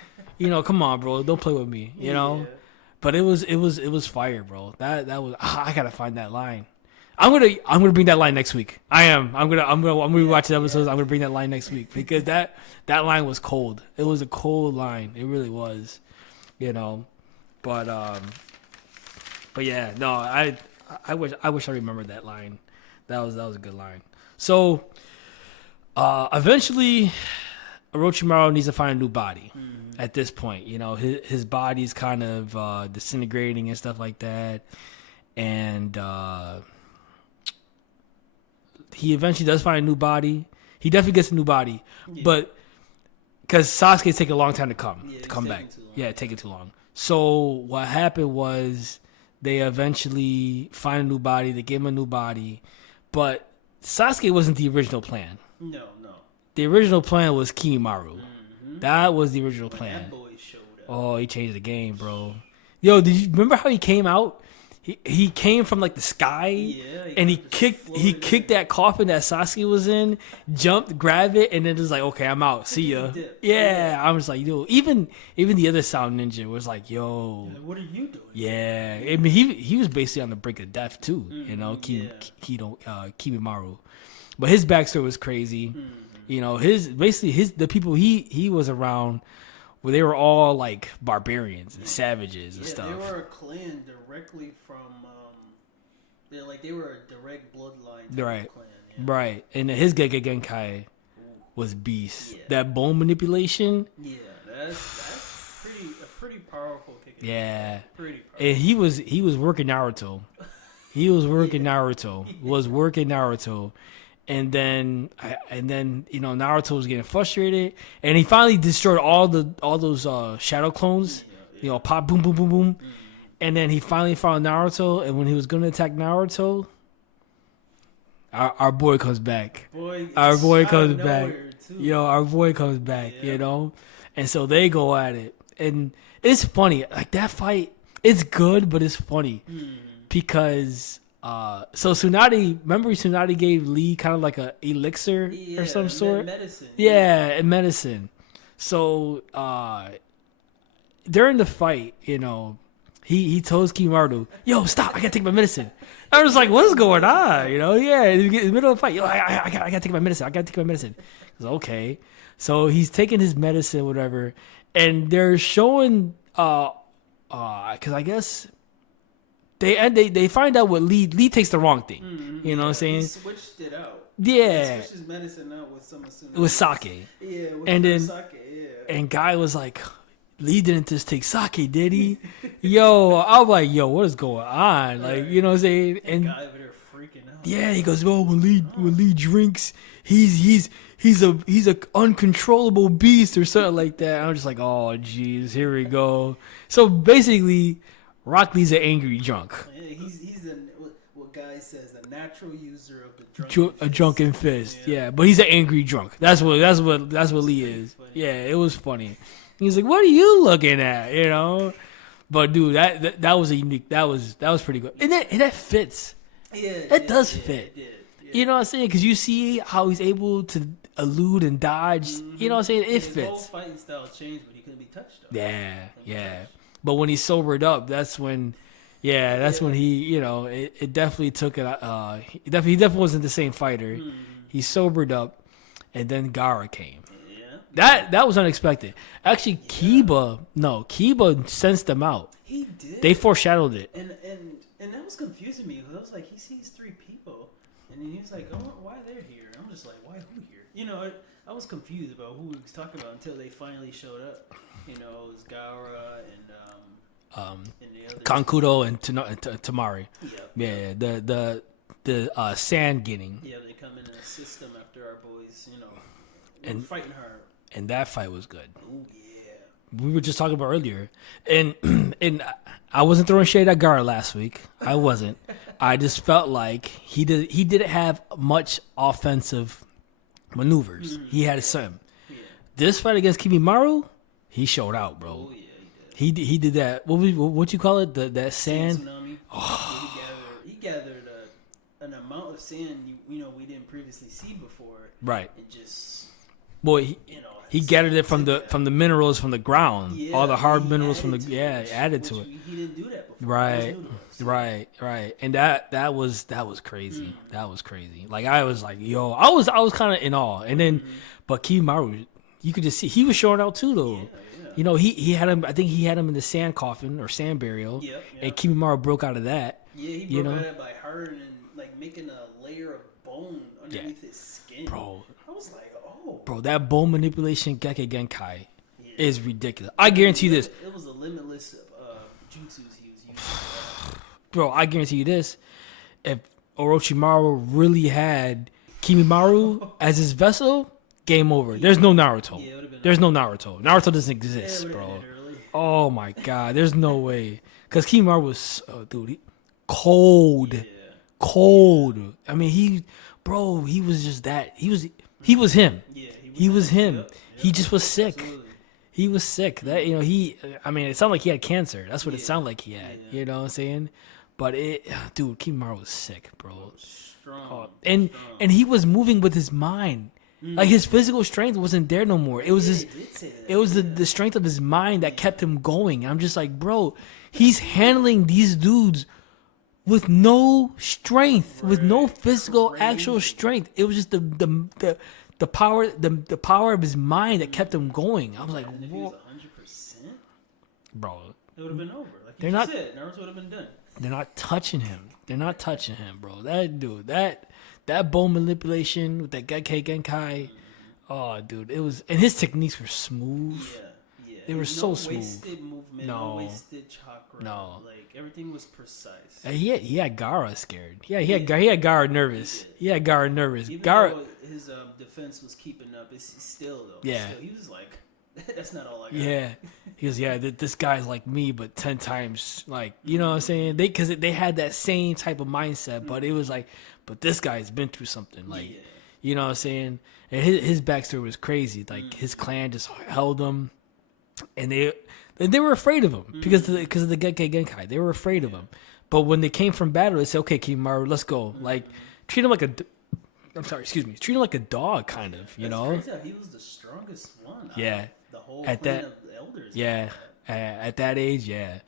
come on, bro, don't play with me, know. But it was fire, bro. That was I gotta find that line. I'm gonna bring that line next week. I'm gonna rewatch the episodes. I'm gonna bring that line next week because that line was cold. It was a cold line. It really was, But yeah, no, I wish I remembered that line. That was a good line. So eventually, Orochimaru needs to find a new body. At this point, his body's kind of disintegrating and stuff like that, and he eventually does find a new body. He definitely gets a new body, but because Sasuke's taking a long time to come back. Yeah, taking too long. So what happened was they eventually find a new body. They give him a new body, but Sasuke wasn't the original plan. No. The original plan was Kimaru. That was the original plan. That boy showed up. Oh, he changed the game, bro. Yo, did you remember how he came out? He came from like the sky, and he kicked that coffin that Sasuke was in, jumped, grabbed it, and then just like, okay, I'm out. See ya. Yeah, I'm just like, yo. Even the other Sound Ninja was like, yo, what are you doing? Yeah, I mean he was basically on the brink of death too. Kimaru, but his backstory was crazy. The people he was around, where they were all like barbarians and savages and stuff. They were a clan directly from. They were a direct bloodline. Right. Clan, Right. And his Genkai was beast. Yeah. That bone manipulation. Yeah, that's a pretty powerful kick. Yeah. Pretty powerful. And he was working Naruto. He was working Naruto. Was working Naruto. And then Naruto was getting frustrated, and he finally destroyed all those shadow clones. Pop, boom, boom, boom, boom. And then he finally found Naruto, and when he was going to attack Naruto, our boy comes back. Our boy comes back. Our boy comes back. And so they go at it, and it's funny. Like that fight, it's good, but it's funny because. So Tsunade gave Lee kind of like a elixir or some sort. Medicine. Yeah, and medicine. So during the fight, he tells Kimaru, "Yo, stop! I gotta take my medicine." I was like, "What's going on?" In the middle of the fight, I gotta take my medicine. I gotta take my medicine. I was okay. So he's taking his medicine, whatever, and they're showing because I guess. They find out what Lee takes the wrong thing. You know what I'm saying? He switched it out. Yeah. He switched his medicine out with some with sake. Yeah, sake. And Guy was like, Lee didn't just take sake, did he? Yo, I was like, yo, what is going on? Like, you know what I'm saying? And Guy over there freaking out. Yeah, he goes, well, when Lee drinks, he's a uncontrollable beast or something like that. I'm just like, oh jeez, here we go. So basically, Rock Lee's an angry drunk. Yeah, he's what Guy says, a natural user of the drunken fist. Yeah, but he's an angry drunk. That's what Lee is. Funny. Yeah, it was funny. He's like, "What are you looking at?" But dude, that was a unique. That was pretty good, and that fits. Yeah, that does fit. It did. Yeah. You know what I'm saying? Because you see how he's able to elude and dodge. You know what I'm saying? It fits. His whole fighting style changed, but he couldn't be touched. Yeah. But when he sobered up, that's when he, it definitely took it. He definitely wasn't the same fighter. He sobered up, and then Gaara came. Yeah. That was unexpected. Actually, Kiba sensed them out. He did. They foreshadowed it. And that was confusing me because I was like, he sees 3 people, and then he was like, oh, why they're here? I'm just like, why who here? You know, I was confused about who he was talking about until they finally showed up. You know, it was Gaara and the other Kankudo and Tamari. Yeah. Yeah, the sand getting. Yeah, they come in and assist them after our boys, you know, and fighting hard. And that fight was good. Oh yeah. We were just talking about earlier, and I wasn't throwing shade at Gaara last week. I wasn't. I just felt like he didn't have much offensive maneuvers. He had some. Yeah. This fight against Kimimaro, he showed out, bro. Oh yeah, he did. He did that. What you call it? That sand. Tsunami. Oh. He gathered an amount of sand we didn't previously see before. Right. It just. Boy, he gathered it from the minerals from the ground, all the hard minerals from added to it. He didn't do that before. Right, and that was crazy. That was crazy. Like I was like, yo, I was kind of in awe, and then, but Kimaru, you could just see he was showing out too, though. Yeah. You know, he had him. I think he had him in the sand coffin or sand burial, and Kimaru broke out of that. Yeah, he broke out of that by hurting and like making a layer of bone underneath his skin. Bro, I was like, bro, that bone manipulation Gekkei Genkai is ridiculous. I guarantee you this. It was a limitless jutsus he was using. Bro, I guarantee you this. If Orochimaru really had Kimimaro as his vessel, game over. There's no Naruto. There's no Naruto. Naruto doesn't exist, bro. Oh my god, there's no way. Because Kimimaro was, cold. Yeah. Cold. I mean, he was just that. He was him. Yeah, he was him. Yep. He just was sick. Absolutely. He was sick. That it sounded like he had cancer. That's what it sounded like he had. Yeah. You know what I'm saying? But Kimimaro was sick, bro. Strong. And he was moving with his mind. Like his physical strength wasn't there no more. It was the strength of his mind that kept him going. I'm just like, bro, he's handling these dudes with no strength, with no physical actual strength. It was just the power of his mind that kept him going. I was like, if he was 100%, bro, it would have been over. Like you said, Naruto would have been done. They're not touching him. Bro. That dude, that bone manipulation with that Gekkei Genkai. Oh, dude, it was, and his techniques were smooth. Yeah. They were so smooth. Wasted movement, no wasted chakra. No. Like everything was precise. He had Gaara scared. Yeah, he had Gaara nervous. Even though his defense was keeping up, it's still though. Yeah. He was like, that's not all I got. Yeah. He goes, this guy's like me, but 10 times, like, you know what I'm saying? Because they had that same type of mindset, but it was like, but this guy's been through something, like, you know what I'm saying? And his backstory was crazy. Like his clan just held him, and they were afraid of him because of the Gekkei Genkai. They were afraid of him. But when they came from battle, they said, "Okay, Kimimaro, let's go." Like treat him like treat him like a dog, kind of. You know? Crazy how he was the strongest one. Yeah. The whole clan of elders. Yeah. At that age, yeah.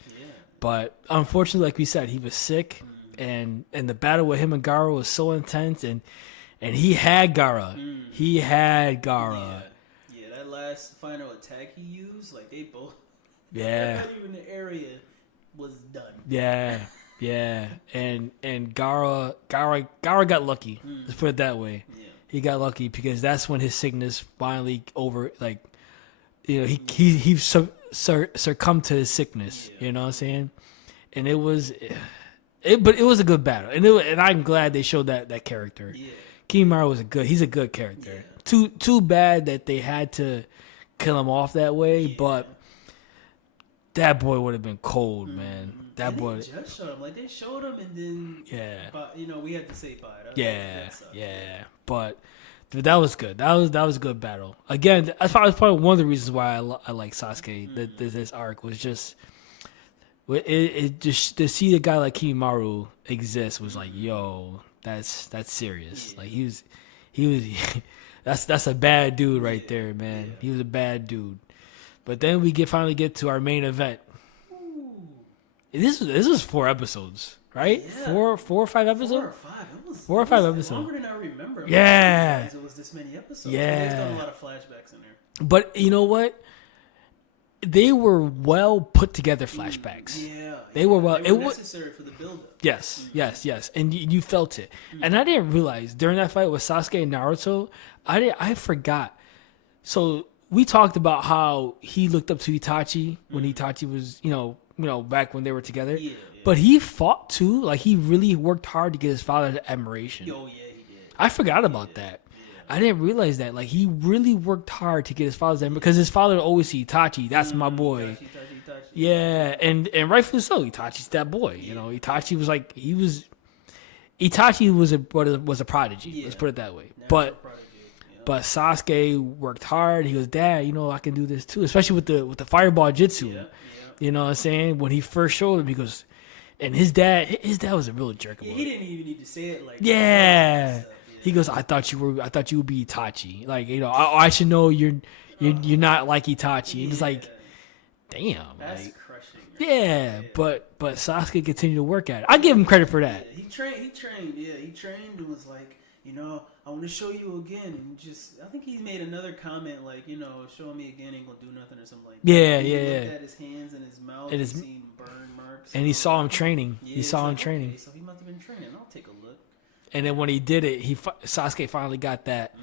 But unfortunately, like we said, he was sick, and the battle with him and Gaara was so intense, and he had Gaara. Yeah, that last final attack he used, like they both. Yeah. Everybody in the area was done. Yeah. And Gaara got lucky. Let's put it that way. Yeah. He got lucky because that's when his sickness finally over. Like, you know, he succumbed to his sickness. Yeah. You know what I'm saying? And it was a good battle. And I'm glad they showed that character. Yeah. Kimimaro he's a good character. Yeah. Too bad that they had to kill him off that way, but that boy would have been cold, man. That boy just showed him. Like they showed him, and then but, we had to say bye. But that was good. That was a good battle. Again, that's probably one of the reasons why I like Sasuke. This arc was just just to see a guy like Kimimaro exist was like, yo, that's serious. Like he was that's a bad dude right there, man. Yeah. He was a bad dude. But then we finally get to our main event. Ooh. This was 4 episodes, right? Yeah. 4 or 5 episodes. 4 or 5. It was 4 or 5 episodes. Longer than I remember. Yeah. It was this many episodes. Yeah. There's done a lot of flashbacks in there. But you know what? They were well put together flashbacks. Yeah, They were well. They were necessary for the build-up. Yes, yes, and you felt it. And I didn't realize during that fight with Sasuke and Naruto, I forgot. So we talked about how he looked up to Itachi when Itachi was, back when they were together. Yeah. But he fought too. Like he really worked hard to get his father's admiration. Oh yeah, he did. I forgot about that. I didn't realize that. Like he really worked hard to get his father's admiration because his father would always see Itachi. That's my boy. Itachi. Yeah, and rightfully so. Itachi's that boy. Itachi was like Itachi was a prodigy. Yeah. Let's put it that way. Natural But prodigy, but Sasuke worked hard. He goes, Dad, I can do this too, especially with the fireball jutsu. Yeah. You know what I'm saying? When he first showed him, he goes, and his dad was a real jerk about he it. didn't even need to say it like Yeah. that. He goes, I thought you would be Itachi. Like, I should know you're not like Itachi. And it's like, damn. That's like, crushing. yeah, but Sasuke continued to work at it. I give him credit for that. He trained. Yeah, he trained and was like, I want to show you again. And I think he made another comment like, showing me again ain't gonna do nothing or something like that. He looked at his hands and his mouth and seen burn marks. And he saw him training. Yeah, he saw him like, training. Okay, so he must have been training. I'll take a look. And then when he did it, Sasuke finally got that.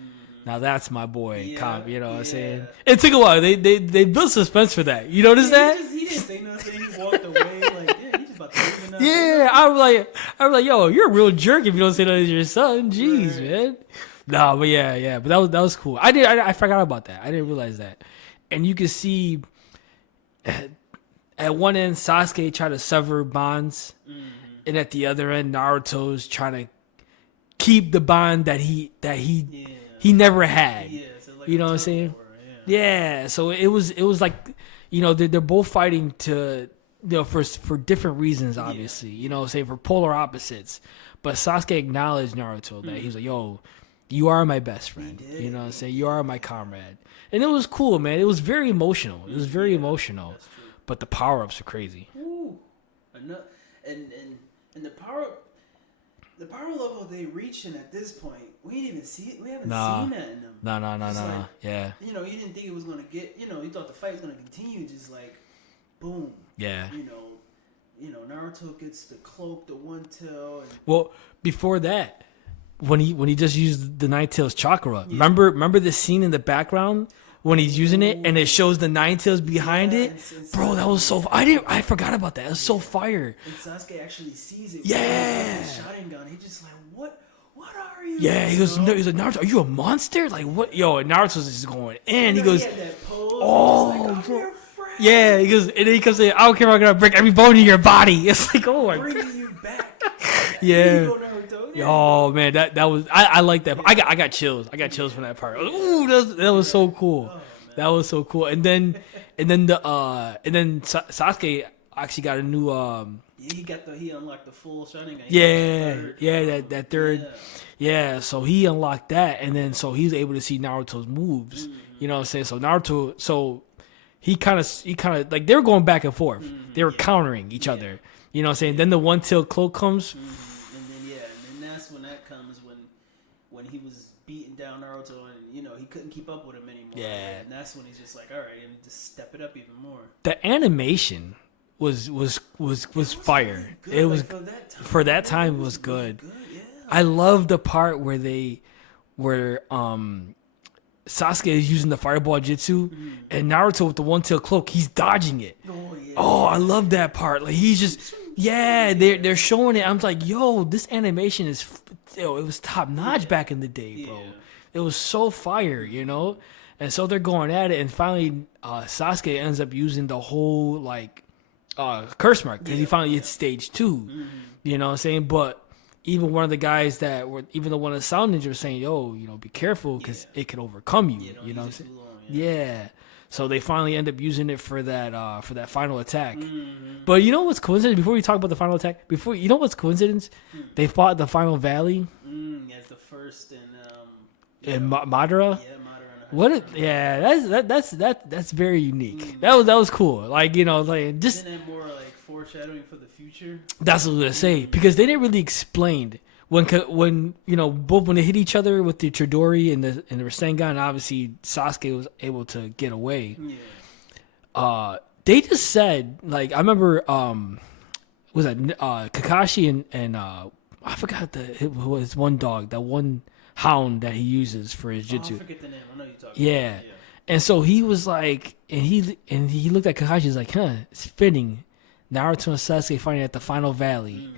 Now that's my boy. Yeah, You know what I'm saying? It took a while. They built suspense for that. You notice that? He didn't say nothing. He walked away like, yeah, he's just about to leave now. Yeah, I was like, yo, you're a real jerk if you don't say that to your son. Jeez, Right. man. No, but yeah, but that was cool. I forgot about that. I didn't realize that. And you can see at one end Sasuke tried to sever bonds, and at the other end Naruto's trying to keep the bond that he never had. Yeah, so like You know a what I'm saying? tug of war, Yeah, so it was like, they're both fighting to, for different reasons, obviously. You know what I'm saying? For polar opposites. But Sasuke acknowledged Naruto that he was like, yo, you are my best friend. did. You know what I'm saying? You are my comrade. And it was cool, man. It was very emotional. It was very emotional. That's true. But the power-ups are crazy. Ooh, and the power level they reaching at this point, we didn't even see it. We haven't seen that in them. No. Like, Yeah. you didn't think it was gonna get. You thought the fight was gonna continue. Just like, boom. Yeah. Naruto gets the cloak, the one tail. And Well, before that, when he just used the Nine Tails chakra, remember the scene in the background when he's using it and it shows the Nine Tails behind it, and bro. That was so. I forgot about that. It was so fire. And Sasuke actually sees it. Yeah. With the Sharingan. He's just like, what are you? Yeah, he's like, Naruto, are you a monster? Like what? Yo, and Naruto's just going in. He goes, He had that pose, oh, just like, I'm bro. your friend. Yeah, he goes, and then he comes in. I don't care if I'm gonna break every bone in your body. It's like, oh my god. Bringing you back. Yeah. There you go, Naruto. Yeah. Oh man, that was I like that. I got chills. I got chills from that part. Ooh, that was so cool. That was so cool. And then Sasuke actually got a new He unlocked the full Sharingan. that third. Yeah, so he unlocked that, and then so he was able to see Naruto's moves. You know what I'm saying? So Naruto, he kind of like they were going back and forth. They were countering each other. You know what I'm saying? Then the one tail cloak comes. And then that's when that comes when he was beating down Naruto and he couldn't keep up with him anymore. Yeah. And that's when he's just like, all right, let me just step it up even more. The animation was fire. Good. It was Like, for that time it was good. Good, yeah. I love the part where Sasuke is using the fireball jutsu and Naruto with the one tail cloak, he's dodging it. Oh, I love that part. Like he's just they're showing it. I'm like, yo, this animation it was top notch back in the day, bro. Yeah. It was so fire, And so they're going at it, and finally Sasuke ends up using the whole curse mark because he finally hits stage 2. You know what I'm saying? But even one of the guys even one of the Sound Ninjas was saying, yo, be careful because it could overcome you. You know what I'm saying? Yeah. So they finally end up using it for that final attack. But you know what's coincidence? Before we talk about the final attack, you know what's coincidence? They fought the final valley. As the first In Madara. Yeah, Madara. That's very unique. That was cool. Just Isn't that more like foreshadowing for the future? that's what I was gonna say because they didn't really explain when both when they hit each other with the Chidori and the Rasengan, obviously Sasuke was able to get away. Yeah. They just said, like, I remember was that Kakashi and I forgot his one dog, that one hound that he uses for his jutsu. I forget the name. I know you're talking about. Yeah. And so he was like, and he looked at Kakashi, he's like, it's fitting. Naruto and Sasuke fighting at the final valley.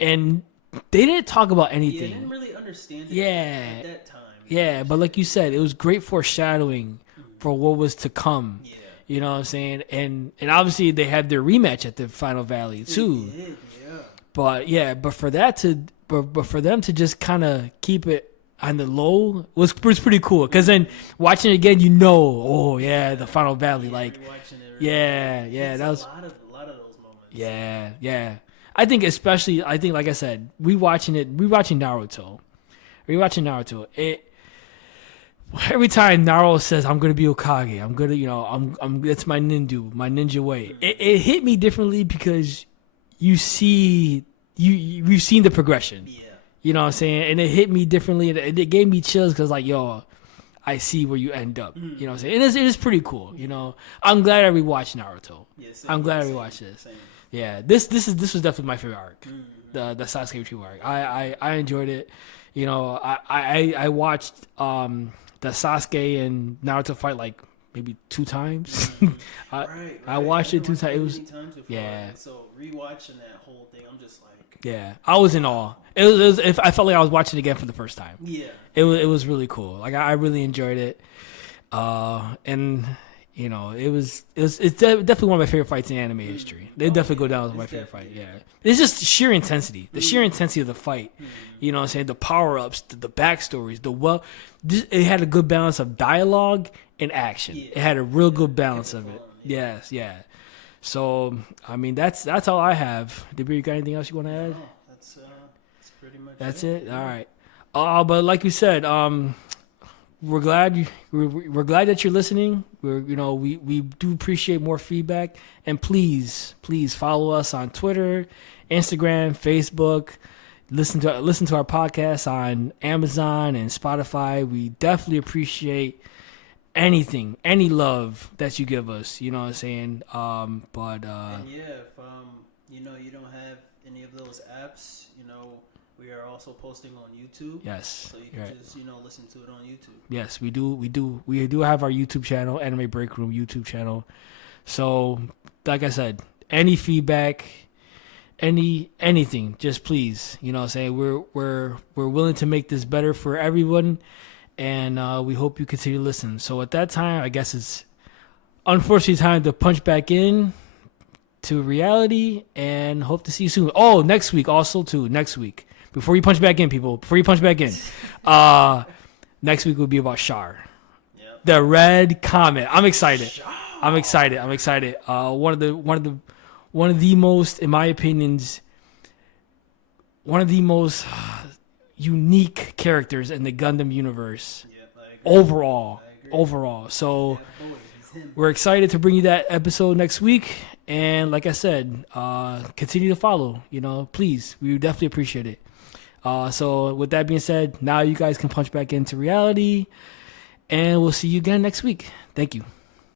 And they didn't talk about anything. Yeah, they didn't really understand it at that time. Yeah, but like you said, it was great foreshadowing for what was to come. Yeah. You know what I'm saying? And obviously they had their rematch at the final valley too. They did, yeah. But for them to just kind of keep it on the low was pretty cool. Because then watching it again, the final valley, like, that was a lot of those moments. Yeah. I think like I said, rewatching Naruto. Every time Naruto says, "I'm gonna be Hokage," I'm gonna, that's my ninja way. It hit me differently because we've seen the progression. Yeah. You know what I'm saying? And it hit me differently. And it gave me chills because, like, I see where you end up. You know what I'm saying? And it is pretty cool. I'm glad I rewatched Naruto. Yeah, I'm glad I rewatched this. Same. Yeah, this was definitely my favorite arc, the Sasuke Retrieval arc. I enjoyed it. I watched the Sasuke and Naruto fight like maybe 2 times. Right. I watched it 2 times. It was So rewatching that whole thing, I'm just like. Yeah, I was in awe. I felt like I was watching it again for the first time. Yeah. It was really cool. Like, I really enjoyed it. And it's definitely one of my favorite fights in anime history. They definitely go down as my favorite fight. Yeah, it's just sheer intensity. The sheer intensity of the fight. You know what I'm saying? The power ups, the backstories, it had a good balance of dialogue and action. Yeah. It had a real good balance of it. Yes, yeah. So I mean, that's all I have. Debir, you got anything else you want to add? No, that's pretty much. That's it. All right. But like you said, we're glad that you're listening. We do appreciate more feedback, and please follow us on Twitter, Instagram, Facebook. Listen to our podcast on Amazon and Spotify. We definitely appreciate any love that you give us. You know what I'm saying? And if you don't have any of those apps, we are also posting on YouTube. Yes. So you can just listen to it on YouTube. Yes, we do. We do have our YouTube channel, Anime Break Room YouTube channel. So, like I said, any feedback, anything, just please, you know what I'm saying? We're willing to make this better for everyone, and we hope you continue to listen. So at that time, I guess it's unfortunately time to punch back in to reality, and hope to see you soon. Oh, next week next week. Before you punch back in, people. Next week will be about Char. Yep. The Red Comet. I'm excited. I'm excited. One of the most, in my opinions, one of the most unique characters in the Gundam universe. Yep, I agree. Overall. So Boy, we're excited to bring you that episode next week. And like I said, continue to follow. Please, we would definitely appreciate it. So with that being said, now you guys can punch back into reality, and we'll see you again next week. Thank you.